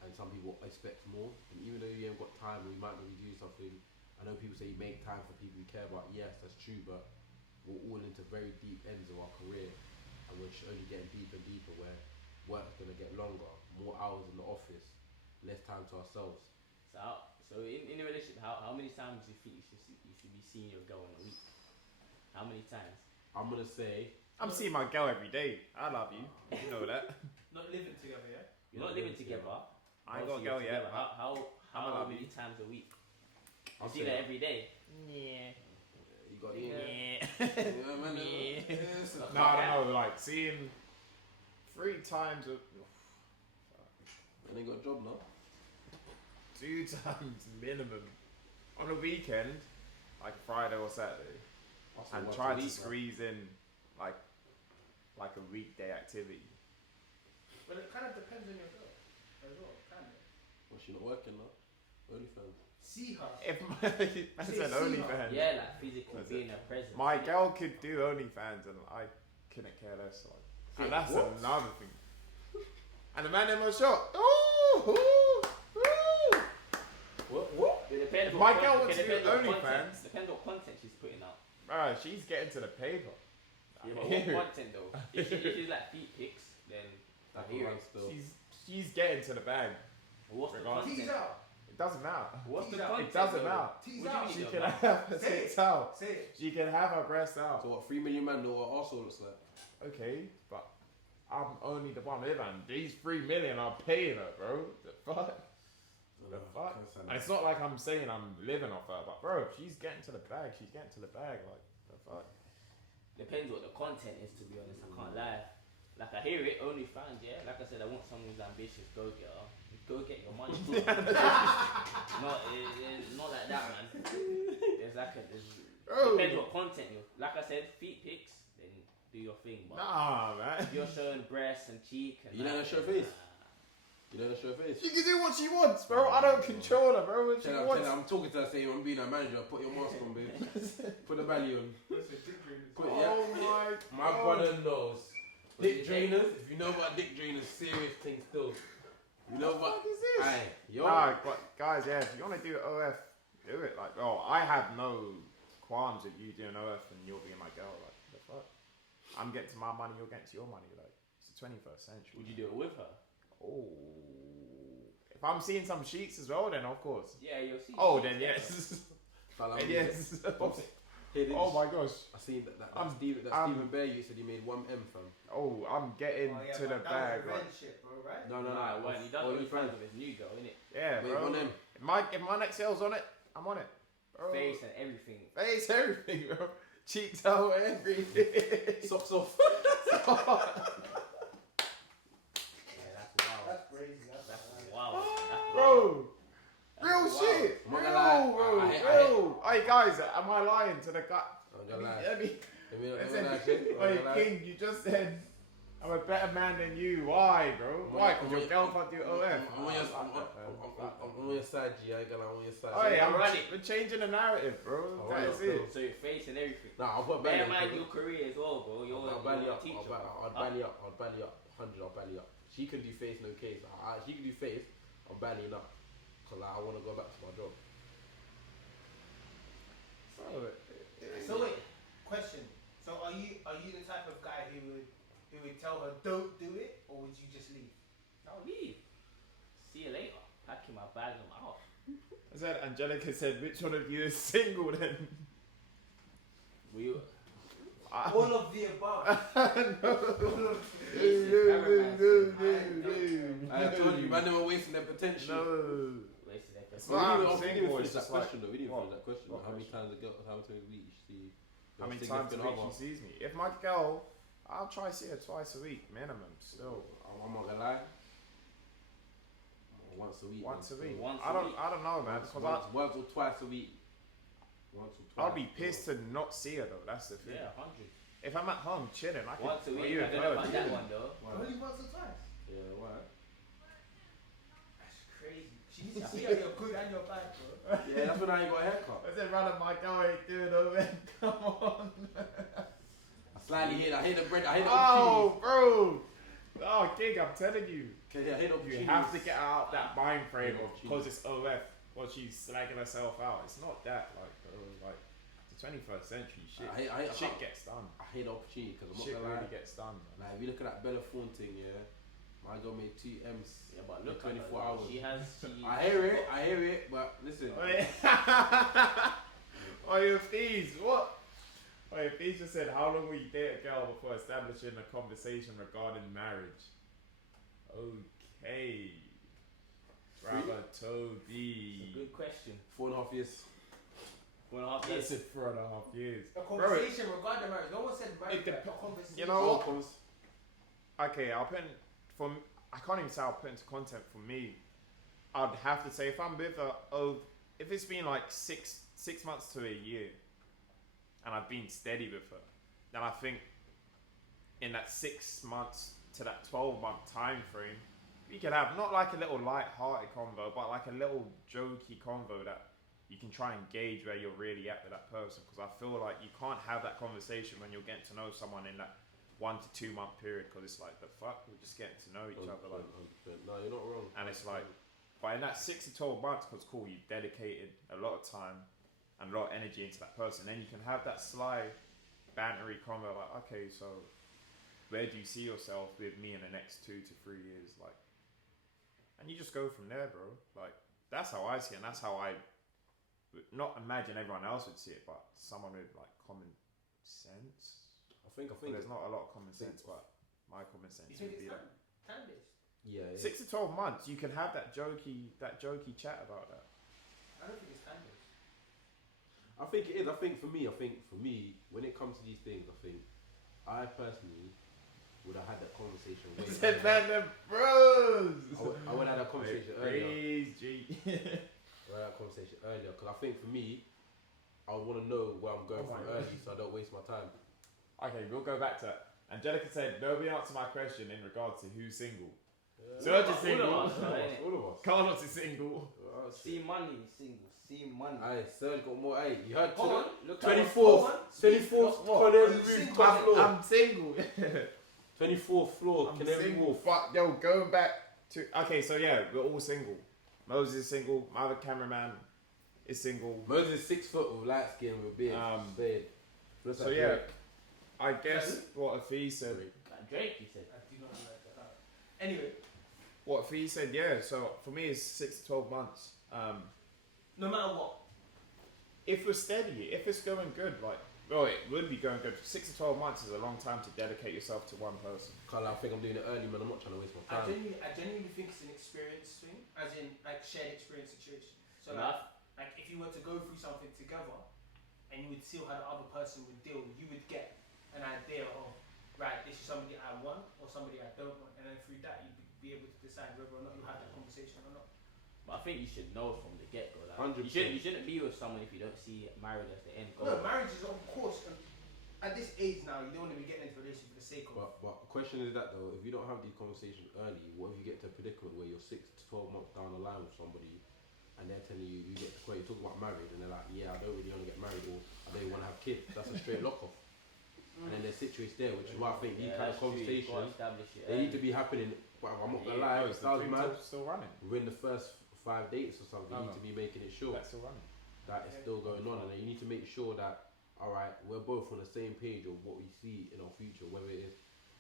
and some people expect more, and even though you ain't got time or you might not be doing something, I know people say you make time for people you care about. Yes, that's true, but we're all into very deep ends of our career and we're only getting deeper and deeper where work's going to get longer, more hours in the office, less time to ourselves. So in a relationship, how many times do you think you should be seeing your girl in a week? How many times? I'm going to say I'm seeing my girl every day. I love you. You know that. Not living together, yeah? You're not living together. I ain't got a girl yet. How many times a week? You see that every day? Yeah. You got No, I don't know. Like seeing 3 times a. And they got a job now. 2 times minimum on a weekend, like Friday or Saturday, and try to squeeze in like a weekday activity. But it kind of depends on your girl as well, kind of. Well, she not working now. OnlyFans. See her. If I said OnlyFans, yeah, like physical being a presence. my girl could do OnlyFans, and I couldn't care less. Like, and that's another thing. And the man in my shot. Ooh. What? It depends. If my girl wants to do OnlyFans, depends what content she's putting out. Bro, she's getting to the paper. Yeah, but what content though? If she's like feet pics, then I hear it. Still. She's getting to the bag. What's the Regardless. Tease content? out. It doesn't matter. What's the Tease out. content? It doesn't though? matter. Tease What out. do She you can mean? have her Say it. tits out. Say it. She can have her breasts out. So what? 3 million man know what arsehole looks like. Okay, but I'm only the one living. These 3 million are paying her, bro. The fuck? The fuck? And it's not like I'm saying I'm living off her, but bro, if she's getting to the bag, she's getting to the bag. Like, the fuck? Depends what the content is, to be honest. I can't lie. Like I hear it, OnlyFans, yeah. Like I said, I want someone who's ambitious. Go get her. Go get your money. Not like that, man. Depends what content you. Like I said, feet pics, then do your thing. But Nah, man. if you're showing breasts and cheek, and You let her show face. You let her show face. She can do what she wants, bro. I don't control her, bro. What she wants. I'm talking to her saying I'm being a manager. Put your mask on, babe. Put the belly on. Oh my brother knows. Dick drainers. If you know about dick drainers, serious thing still. You know what? What is this? Aye, yo. Nah, but guys, yeah, if you want to do OF, do it. Like, I have no qualms with you doing OF and you're being my girl. Like, the fuck? I'm getting to my money, you're getting to your money. Like, it's the 21st century. Would you do it with her? Oh. If I'm seeing some sheets as well, then of course. Yeah, you'll see. Oh, then yes. Like, Yes. Hey, Oh my gosh. I seen that Stephen Bear, you said he made 1M fam. Oh, I'm getting to the bag. That was Like, revenge shit, bro, right? No. He does OnlyFans with his new girl, innit? yeah, Wait, bro. 1M. If my next sale's on it, I'm on it. Bro. Face and everything. Face, everything, bro. Cheeks out, everything. Socks off. Yeah, that's wild. That's crazy. That's wild. Bro. Real Wow. shit. I'm not Real, gonna lie. bro. I Real. Hey, guys, am I lying to the guy? I'm gonna lie. Let me. I'm Hey, King, you just said I'm a better man than you. Why, bro? Why? Because your girl can't do OF. I'm on your side, G. I ain't gonna on your side. Hey, we're changing the narrative, bro. That is it. So your face and everything. Nah, I'll put Bear belly in mind up. your career as well, bro. You're I'll belly a up. teacher. I'll belly up. 100. I'll belly up. She can do face, no case. She can do face. I'm bellying up. Cause like, I want to go back to my job. So wait, question. So are you the type of guy who would tell her don't do it, or would you just leave? I'll leave. See you later. Packing my bags and I'm out. I said, Angelica said, which one of you is single then? We All of the above. I told you, man, they were wasting their potential. No. wasted that It's question. not- We I'm didn't single, finish it's that just like- question though. We didn't what? finish that question. What How many question? times a girl, how many week you see? How many your times a significant week other? she sees me? If my girl, I'll try to see her twice a week minimum. Still, I'm not gonna lie. Once a week. once a week. Once I a don't, week. I don't know, man. Because once or twice a week. Once or twice. I'll be pissed to not see her though. That's the thing. Yeah, 100. If I'm at home chilling, I can. Once a oh, week. you I a don't know about virgin. that one though. Only once or twice. Yeah, why? That's crazy. She needs to see how you're good and you're bad, bro. Yeah, that's when I ain't got a haircut. I said, rather my girl ain't doing no man. Come on. I slightly hit. I hit the bread. I hit the Oh, bro. Oh, gig, I'm telling you. Okay, I hit the You have to get out that mind frame Yeah, of because it's OF, or she's slagging herself out. It's not that, like, bro. Like, the 21st century shit. Shit gets done. I hate the opportunity because I'm not Shit gonna lie. really gets done. Man. Like, if you look at that LevelOne thing, yeah, my girl made 2 M's Yeah, but in look 24 at her, hours. She has. I hear it, but listen. Oh, you thieves, what? Oh, your thieves just said, how long will you date a girl before establishing a conversation regarding marriage? Okay. Brother It's a Toby. good question. 4.5 years. 1.5 That's years. it, 4.5 years. A conversation regarding marriage. No one said marriage. It But dep- a conversation. You know what? Outcomes. Okay, I'll put in, I can't even say I'll put into content for me. I'd have to say if I'm with her, if it's been like six months to a year, and I've been steady with her, then I think in that 6 months to that 12-month time frame, we can have not like a little light-hearted convo, but like a little jokey convo that you can try and gauge where you're really at with that person. Because I feel like you can't have that conversation when you're getting to know someone in that 1 to 2 month period, because it's like the fuck, we're just getting to know each other. Like, 100%. No, you're not wrong. and it's like, but in that 6 to 12 months, because cool, you've dedicated a lot of time and a lot of energy into that person, then you can have that sly, bantery convo like, okay, so where do you see yourself with me in the next 2 to 3 years? Like, and you just go from there, bro. Like, that's how I see it, and that's how I not imagine everyone else would see it, but someone with like common sense. I think. Well, there's not a lot of common sense, but my common sense You think would it's be that. time based? Yeah. 6 to 12 months, you can have that jokey chat about that. I don't think it's time based. I think it is. I think for me, when it comes to these things, I personally would have had that conversation way Said earlier. man, them bros. I would have had that conversation earlier. Praise G. That conversation earlier, because I think for me, I would want to know where I'm going Oh my from God. early, so I don't waste my time. Okay, we'll go back to Angelica said nobody answered my question in regards to who's single. Yeah. Serge is All single. of us, right? All of us. Carlos is single. See money, single. See money. Aye, Serge got more. Aye, you heard Hold on. Look at 24th, Hold on. 24th, What? Canary Are you Roof, single? top floor. I'm single. 24th floor, I'm Canary single. Wharf. But yo, going back to okay, so yeah, we're all single. Moses is single. My other cameraman is single. Moses is 6 foot with light skin with a beard. Spade. Looks So like yeah, Drake. I guess what Afi said. Drake, he said. I do not like that. Anyway, What Afi said, yeah. So for me, it's 6 to 12 months. no matter what. If we're steady, if it's going good, like, well, it would be going good. 6 to 12 months is a long time to dedicate yourself to one person. Carl, I think I'm doing it early, man. I'm not trying to waste my I time. genuinely think it's an experience thing, as in like shared experience situation. So Enough. like if you were to go through something together, and you would see how the other person would deal, you would get an idea of right, this is somebody I want or somebody I don't want, and then through that you'd be able to decide whether or not you have that conversation or not. But I think you should know from the get go. Like, 100%. you shouldn't be with someone if you don't see marriage as the end goal. No, marriage is of course. At this age now, you don't want to be getting into a relationship for the sake of. But the question is that though, if you don't have these conversations early, what if you get to a predicament where you're 6 to 12 months down the line with somebody, and they're telling you get to where you talk about marriage, and they're like, yeah, I don't really want to get married, or I don't want to have kids. That's a straight lock off. And then there's situations there, which is why I think these kind of that's true, you've got to conversations establish it they need early. to be happening. Well, I'm not gonna Yeah, lie, Oh, it is the sounds dream mad. still running? Within the first 5 dates or something, Oh, you need no. to be making it sure That's still running. that it's still going on, and then you need to make sure that, all right, we're both on the same page of what we see in our future, whether it is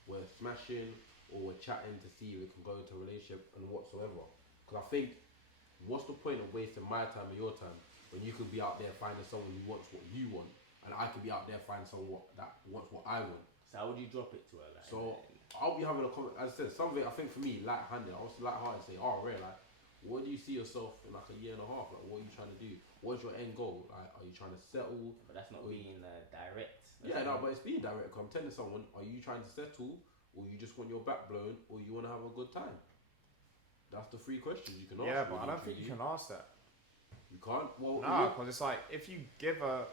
we're smashing or we're chatting to see if we can go into a relationship and whatsoever. Because I think what's the point of wasting my time and your time when you could be out there finding someone who wants what you want, and I could be out there finding someone that wants what I want. So how would you drop it to her? Like, So I'll be having a comment. As I said, something I think for me, light-handed. I was light-hearted, say, "Oh, really? Like, what do you see yourself in like a year and a half? Like, what are you trying to do? What's your end goal? Like, are you trying to settle?" but that's not being direct. Yeah, no, but it's being direct. 'Cause I'm telling someone, are you trying to settle, or you just want your back blown, or you want to have a good time? That's the three questions you can ask. Yeah, but I don't think you can ask that. You can't. Well, Nah, because it's like if you give her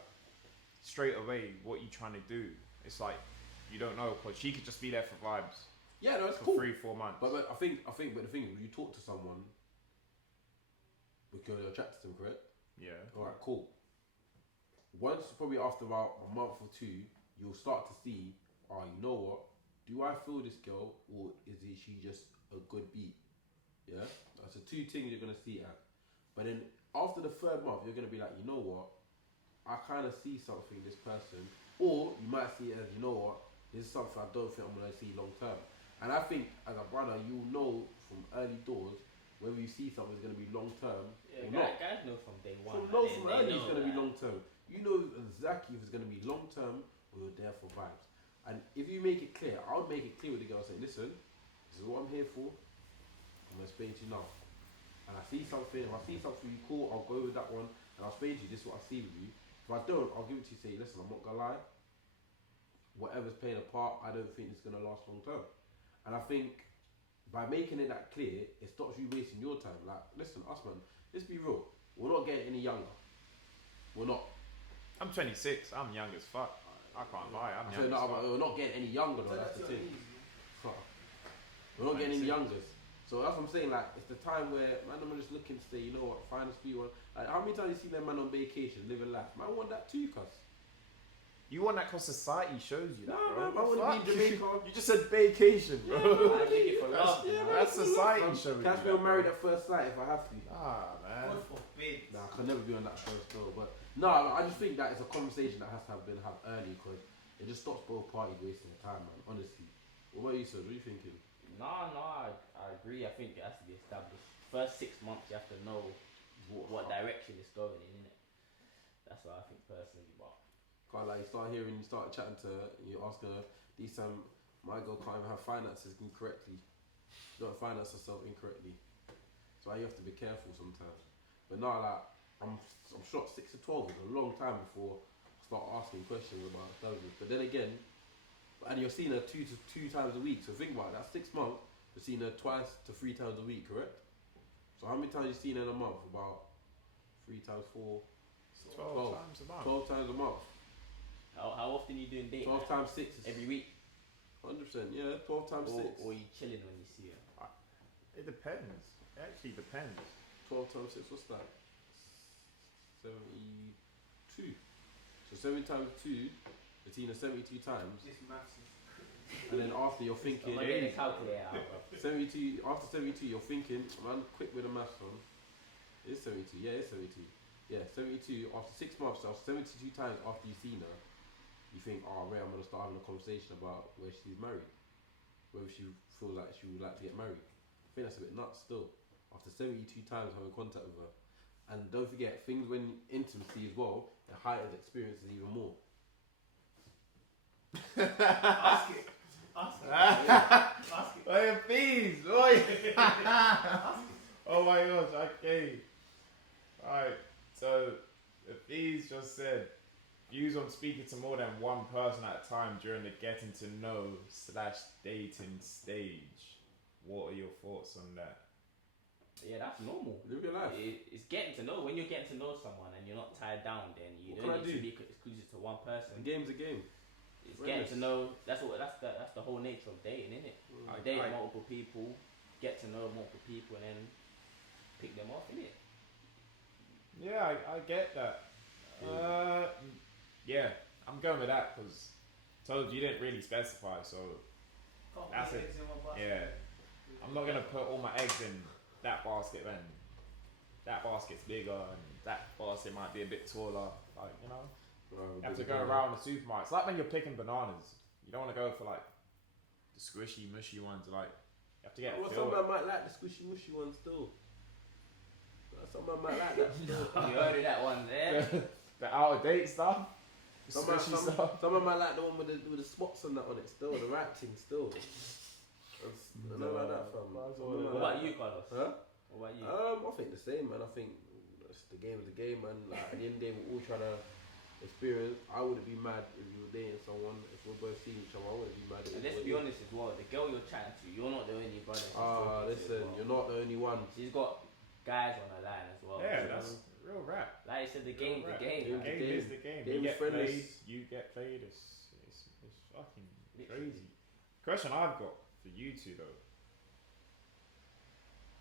straight away what you're trying to do, it's like you don't know, because she could just be there for vibes yeah, no, it's for cool. 3-4 months. But I think, but the thing is, when you talk to someone, because you're attracted to them, correct? Yeah. All right, cool. Once, probably after about a month or two, you'll start to see, oh, you know what? Do I feel this girl, or she just a good beat? Yeah, that's the two things you're gonna see at. But then after the third month, you're gonna be like, you know what? I kind of see something in this person, or you might see it as, you know what? This is something I don't think I'm gonna see long term. And I think as a brother, you know from early doors whether you see something is gonna be long term Yeah, or not. guys know from day one. From Like, they early, know it's gonna be that. long term. You know exactly if it's gonna be long term or you're there for vibes. And if you make it clear, I would make it clear with the girl saying, listen, this is what I'm here for. I'm gonna explain to you now. And I see something, if I see something you cool, I'll go with that one and I'll explain to you this is what I see with you. If I don't, I'll give it to you, say, listen, I'm not gonna lie. Whatever's playing a part, I don't think it's gonna last long term. And I think by making it that clear, it stops you wasting your time. Like, listen, us man, let's be real. We're not getting any younger. We're not. I'm 26. I'm young as fuck. I can't lie. I'm young as fuck. We're not getting any younger though, that's the thing. We're not getting any younger. So that's what I'm saying, like, it's the time where man, I'm just looking to say, you know what, find a sweet one. Like, how many times you seen that man on vacation, living life? Man, I want that too, cuz. You want that because society shows you that, Nah, bro. man, I want to be in Jamaica. You just said vacation, bro. I take it for love. Yeah, man. That's society showing you Catch me that, on Married bro. at First Sight if I have to. Ah, man. God forbid. Nah, I can never be on that first though. But no, I just think that it's a conversation that has to have been had early because it just stops both parties wasting their time, man. Honestly. What about you, sir? What are you thinking? No, I agree. I think it has to be established. First 6 months, you have to know what direction it's going in, innit? That's what I think personally. But Can't like you start chatting to her, and you ask her, this time my girl can't even have finances incorrectly. She don't finance herself incorrectly. So you have to be careful sometimes. But no, like I'm shocked 6 to 12 is a long time before I start asking questions about those. But then again, and you're seeing her two times a week. So think about it, that's 6 months. You're seeing her 2 to 3 times a week, correct? So how many times you seen her in a month? About 3 times 4, 12 times a month. 12 times a month. how often are you doing dating? 12 times 6 is Every week? 100%, yeah, 12 times 6. Or you chilling when you see her? It depends. It actually depends. 12 times 6, what's that? 72. So 7 times 2, Bettina 72 times. This massive. And then after you're thinking, I'm gonna get a calculator out, bro. 72, after 72 you're thinking, man, quick with the maths on. It's 72, yeah, it's 72. Yeah, 72, after 6 months, so 72 times after you've seen her, you think, oh, Ray, I'm going to start having a conversation about where she's married. Whether she feels like she would like to get married. I think that's a bit nuts still. After 72 times having contact with her. And don't forget, things when intimacy as well, it heightens experiences even more. Ask it. Ask it. Ask it. Hey, please. Oi. Oh my gosh, okay. Alright, so the Fees just said, views on speaking to more than one person at a time during the getting to know / dating stage. What are your thoughts on that? Yeah, that's normal. Live your life. It's getting to know. When you're getting to know someone and you're not tied down, then you What don't can I need to do? be exclusive to one person. The game's a game. It's Friendless. getting to know. That's the whole nature of dating, isn't it? Mm. Date multiple people, get to know multiple people, and then pick them off, innit? Yeah, I get that. Yeah, I'm going with that because told you didn't really specify, so Can't That's put it. eggs in one basket. yeah. I'm not gonna put all my eggs in that basket when that basket's bigger and that basket might be a bit taller. Like, you know, you have to go around the supermarket. It's like when you're picking bananas. You don't want to go for like the squishy, mushy ones. Like, you have to get a Well, feel. some man might like the squishy mushy one still. Some man might like that. You heard of that one there? The out of date stuff. The Some squishy stuff. man might like the one with the spots and that on it still, the right thing still. I don't like that, fam. What about you, Carlos? Huh? What about you? I think the same, man. I think it's the game is the game, man. Like at the end of the day, we're all trying to experience. I wouldn't be mad if you were dating someone. If we're both seeing each other, I wouldn't be mad. And let's be honest as well. The girl you're chatting to, you're not the only brother. she's talking to as Listen, well. you're not the only one. She's got guys on her line as well. Yeah, so, that's real rap. like I said, the game's the game. The man. game is the game. Game You is get friendless. played, you get played. It's fucking crazy. Question I've got for you two though.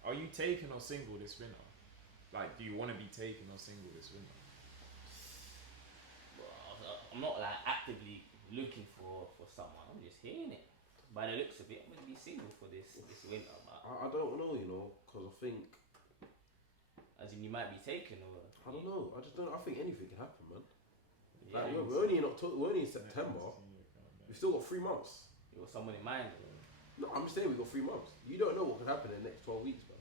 Are you taken or single this winter? Like, do you want to be taken or single this winter? Well, I'm not like actively looking for someone. I'm just hearing it. By the looks of it, I'm gonna be single for this winter. But I don't know, you know, because I think as in, you might be taken or. I don't know. I just don't. I think anything can happen, man. Yeah, Like, we're only in October. We're only in September. We've still got 3 months. you got someone in mind. No, I'm just saying we've got 3 months. You don't know what can happen in the next 12 weeks, bro.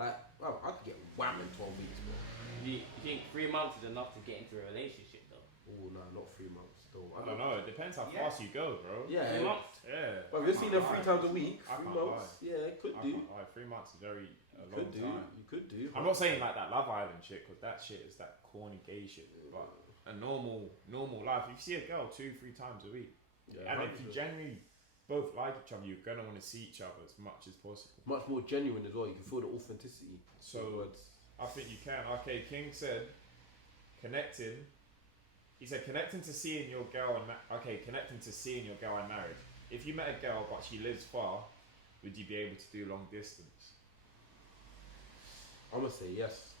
Like, bro, I could get wham in 12 weeks, bro. You think 3 months is enough to get into a relationship though? Oh no, not 3 months. Still, I don't know. It depends how fast you go, bro. Yeah, 3 months. Yeah. but we've seen them 3 times a week. I 3 can't months. Yeah, it could I do. can't lie. 3 months is very a You long could do. time. You could do. I'm not saying like that Love Island shit, because that shit is that corny gay shit. But a normal life, if you see a girl 2-3 times a week, Yeah, and if you 100%. genuinely both like each other, you're gonna want to see each other as much as possible. Much more genuine as well. You can feel the authenticity. So I think you can. Okay, King said connecting. He said connecting to seeing your girl and connecting to seeing your girl in marriage. If you met a girl but she lives far, would you be able to do long distance? I'm gonna say yes.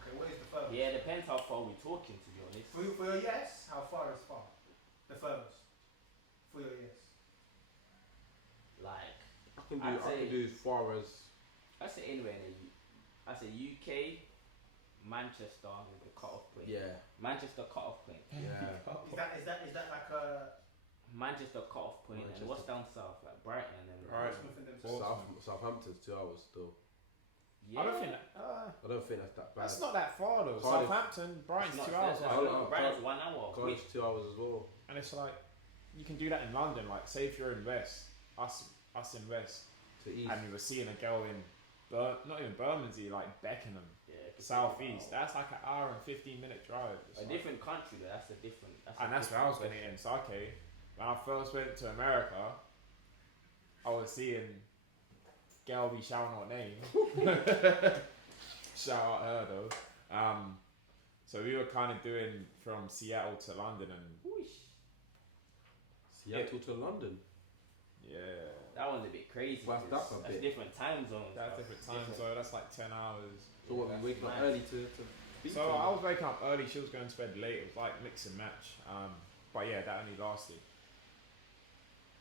Okay, what is the furthest? Yeah, it depends how far we're talking, to be honest. For your yes, how far is far? The furthest. For your yes. Like, I can I'd do say- as far as I say anywhere in the I say UK, Manchester with the cut-off point. yeah. Manchester cut-off point. Yeah. Is that like a Manchester cut-off point. And what's down south? Like Brighton and Right. Portsmouth and them Portsmouth. Southampton's 2 hours still. Yeah. I don't think I don't think that's that bad. that's not that far though. Cardiff. Southampton, Brighton's It's 2 not- hours. that's- Like, Cardiff- Brighton's 1 hour. quick. Cardiff's 2 hours as well. and it's like you can do that in London. Like, say if you're in West, us in West, To east. and you were seeing a girl in not even Bermondsey, like Beckenham, Yeah, it could South be an East. hour. That's like an hour and 15-minute drive. It's A like- different country though. That's a different. and that's where I was gonna end. So okay, when I first went to America, I was seeing girl we shall not name. Shout out her though. So we were kind of doing from Seattle to London, and Seattle to London. yeah, That one's a bit crazy. Well, 'cause that's a that's bit- different time zones. that's bruv. different time. So that's like 10 hours. So what, that's we waking up mad. early to speak So to I them? was waking up early. She was going to bed late. It was like mix and match. But yeah, that only lasted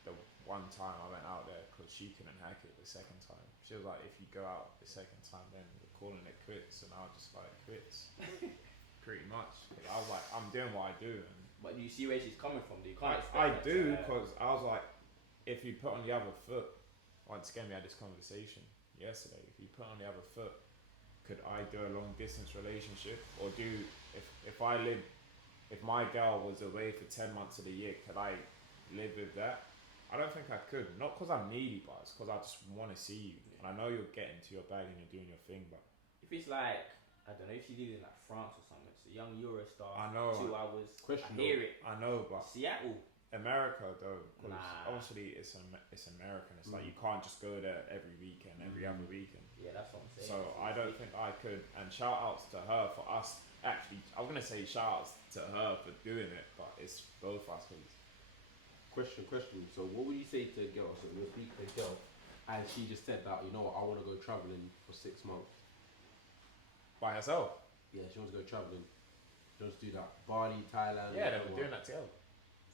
the one time I went out there because she couldn't hack it the second time. She was like, if you go out the second time, then we're calling it quits. And I was just like, quits. Pretty much. 'Cause I was like, I'm doing what I do. And But do you see where she's coming from? Do you can't expect I that to do her. because I was like, if you put on the other foot, once again we had this conversation yesterday. If you put on the other foot, could I do a long distance relationship, or do if my girl was away for 10 months of the year, could I live with that? I don't think I could. Not because I'm needy, but it's because I just want to see you, and I know you're getting to your bag and you're doing your thing, but If it's like, I don't know, if she lives in like France or something, it's a young Eurostar. I know. 2 hours. Question I hear it. I know, but Seattle. America though, because Nah. obviously it's American. It's like you can't just go there every weekend, every other weekend. Yeah, that's what I'm saying. So I don't think I could. And shout outs to her for us. Actually, I was gonna say shout outs to her for doing it, but it's both us. 'Cause Question. So what would you say to a girl? So we'll speak to a girl, and she just said that, you know what, I want to go traveling for 6 months. by herself. Yeah, she wants to go traveling. She wants to do that. Bali, Thailand. Yeah, they whatever. were doing that together.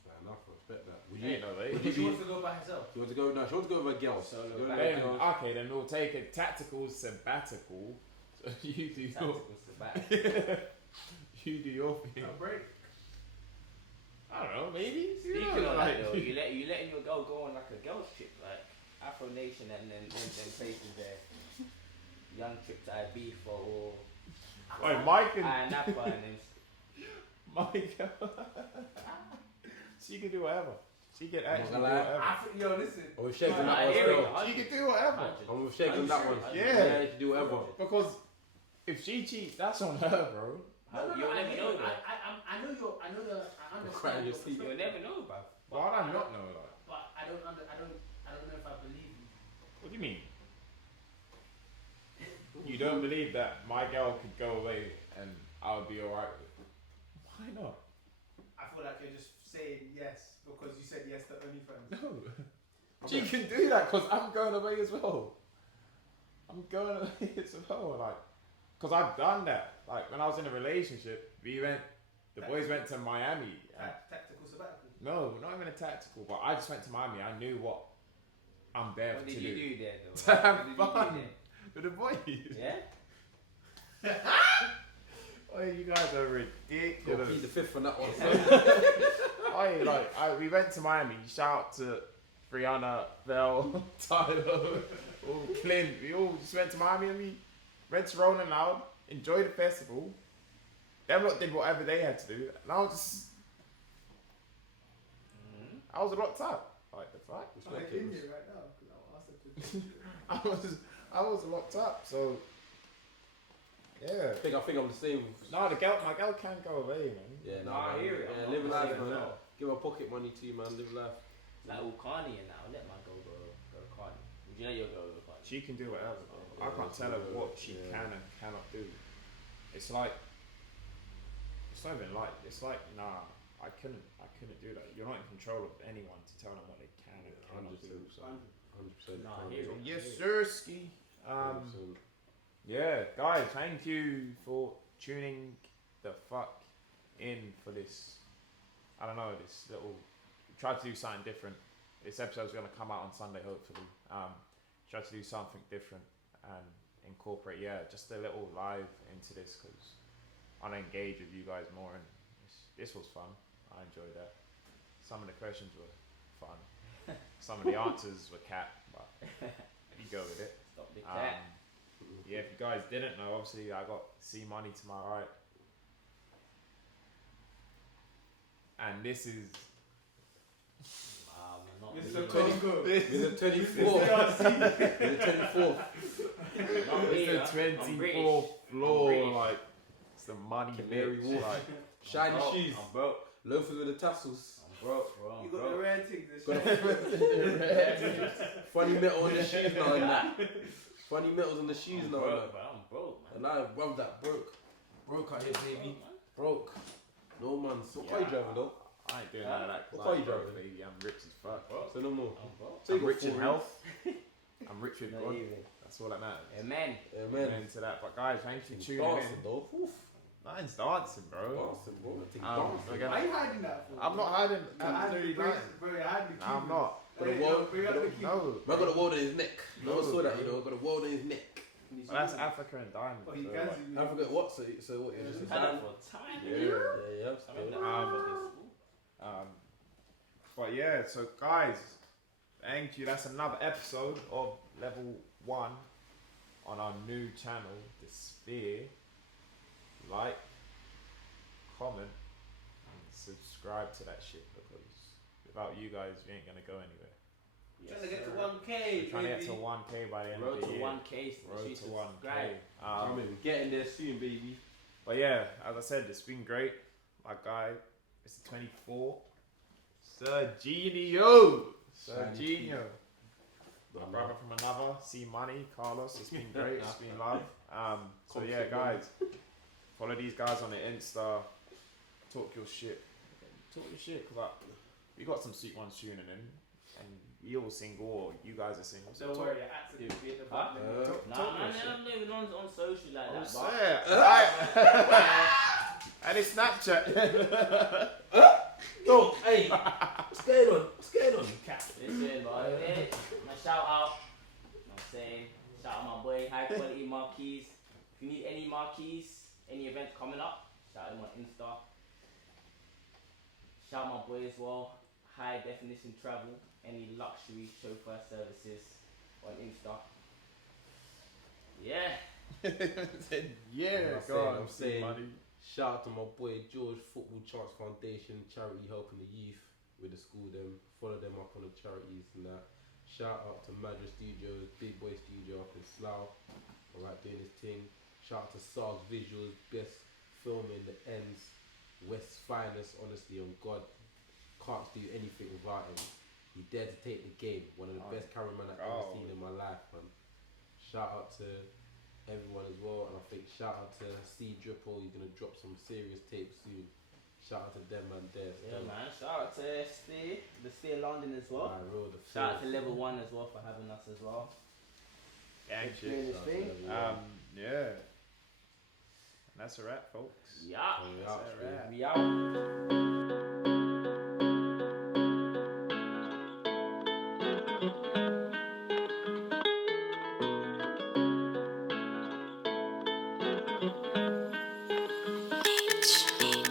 Fair enough, I respect that. Would Yeah, you? no, Would they. you She be? wants to go by herself. She wants to go. No, she wants to go with a girl. Solo She wants to go back. with a Then, girl. okay, then we'll take a tactical sabbatical. So you do your, Tactical sabbatical. you do your thing. A break. I don't know, maybe. Speaking You know, of like- that though, you letting your girl go on like a girls trip, like Afro Nation and then places there. young trip to IB for all. Wait, Mike and Napa and them. Mike. She can do whatever. She can actually do gonna lie. whatever. Yo, listen. I'm with Shakes on Nah, that one I hear it. still. She can do whatever. I'm with Shakes on that one. Yeah. She can do whatever. Because if she cheats, that's on her, bro. You'll never know, bro. I know you're. I know the. I Crying understand your your seat. You'll never know, bro. Why would I not know that? But I don't know if I believe you. What do you mean? You don't believe that my girl could go away and I would be alright with it? Why not? I feel like you're just saying yes because you said yes to OnlyFans. No. She can do that because I'm going away as well. I'm going away as well. Like, because I've done that. Like, when I was in a relationship, the boys went to Miami. Tactical sabbatical. No, not even a tactical, but I just went to Miami. I knew what I'm there What to did do. you do there, though? To have What did you do fun there? with the boys. Yeah? Oh, you guys are Go ridiculous. plead the fifth on that one. We went to Miami. Shout out to Brianna, Bell, Tyler, Clint. We all just went to Miami and we went to Rolling Loud, enjoyed the festival. Them lot did whatever they had to do. And I was locked up. Like the fuck? I'm in here right now because I'll ask them to. I was locked up. So yeah. I think I'm the same. No, my girl can go away, man. Yeah, Nah, I hear it. Yeah, I'm live the life, same as man. well. Give her pocket money too, man. Live life. Like all Carney and now, let my girl go to Carney. Would you let your girl go to Carney? She can do whatever. Bro. Yeah, I can't tell her what she yeah. can and cannot do. It's like, it's not even like, it's like, nah, I couldn't do that. You're not in control of anyone to tell them what they can and cannot do. So. 100%. Nah, I hear it. Yes, sir, ski. Yeah, guys, thank you for tuning the fuck in for this. I don't know, this little. Try to do something different. This episode's gonna come out on Sunday, hopefully. Try to do something different and incorporate, just a little live into this because I want to engage with you guys more. And this was fun. I enjoyed that. Some of the questions were fun. Some of the answers were cat, but you go with it. Stop the cat. Yeah, if you guys didn't know, obviously I got C Money to my right. And this is Not Mr. me. Congo. We're the 24th. We're the 24th. Not me, it's the I'm British. 24th floor, British. like it's the money Canary mix, Wharf. like Shiny I'm broke. shoes. I'm broke. Loafers with the tassels. I'm broke, bro. I'm You got the broke. rare thing this Got year. Funny metal on the shoes now and that. Funny metals on the shoes I'm now and broke, that. bro. I'm broke, man. And I love that broke. Broke out here, baby. Broke, man. Broke. No man. What car you driving though? I ain't doing none of that. 'cause What car I'm you broke, driving? baby. I'm rich as fuck. Broke. Say no more. I'm broke. So you I'm got rich in 4 health. I'm rich with Not God. even. That's all that matters. Amen. Yeah, man. Amen to that. But guys, thanks for tuning Dancing in. though. Oof. Mine's dancing, bro. Dancing, bro. Take Um, dancing. again, Why are you hiding that for? I'm not hiding. You're hiding Absolutely the not. braces, bro. You're hiding the Nah, I'm not. Got a Hey, wall. yo, bring out the key. No. Man got a wall in his neck. No one No, saw that, you bro. know. Got a wall in his neck. Well, that's Africa and diamond. Oh, he so, can like, see me. I forget what. So what? It was just Had yeah, it for time. Yeah. yeah. I'm in the Um, fucking school. But yeah, so guys, thank you. That's another episode of Level 1 on our new channel, The Sphere. Like, comment, and subscribe to that shit because without you guys, we ain't gonna go anywhere. Trying to get to sir. 1K. We're trying to get to baby. 1K by the end Road of the to year. 1K. Road to 1K. I mean, we're getting there soon, baby. But yeah, as I said, it's been great. My guy, Mr 24, Serginho. Serginho. My brother from another, C Money, Carlos. It's been great. It's been love. So yeah, guys, follow these guys on the Insta. Talk your shit. Talk your shit, because we got some sweet ones tuning in, and we all single, or you guys are single. So Don't talk- worry, you're actively at the Huh? bottom. talk Nah, your man, shit. I'm not even on social like Oh, that, bro. and it's Snapchat. No, hey, what's going on? What's going on? Listen, bro. Hey, my shout out. You know what I'm saying? Shout out my boy, high quality marquees. If you need any marquees, any events coming up, shout him on Insta. Shout out my boy as well, high definition travel, any luxury chauffeur services on Insta. Yeah. Said, yeah, I'm saying, money. shout out to my boy George Football Chance Foundation, charity helping the youth with the school. Them follow them up on the charities and that. Shout out to Madra Studios, Big Boy Studio up in Slough. Alright, doing his thing. Shout out to Sarge Visuals, best filming the ends. West's finest, honestly, on God. Can't do anything without him. He dared to take the game. One of the best cameramen I've ever seen in my life, man. Shout out to everyone as well, and I think shout out to C Dripple. He's gonna drop some serious tape soon. Shout out to them man there. Yeah, man. Shout out to the Stay London as well. The Shout out to LevelOne as well for having us as well. Gang Doing shit. this thing. Yeah. And that's a wrap, folks. Yeah. That's a wrap. We out.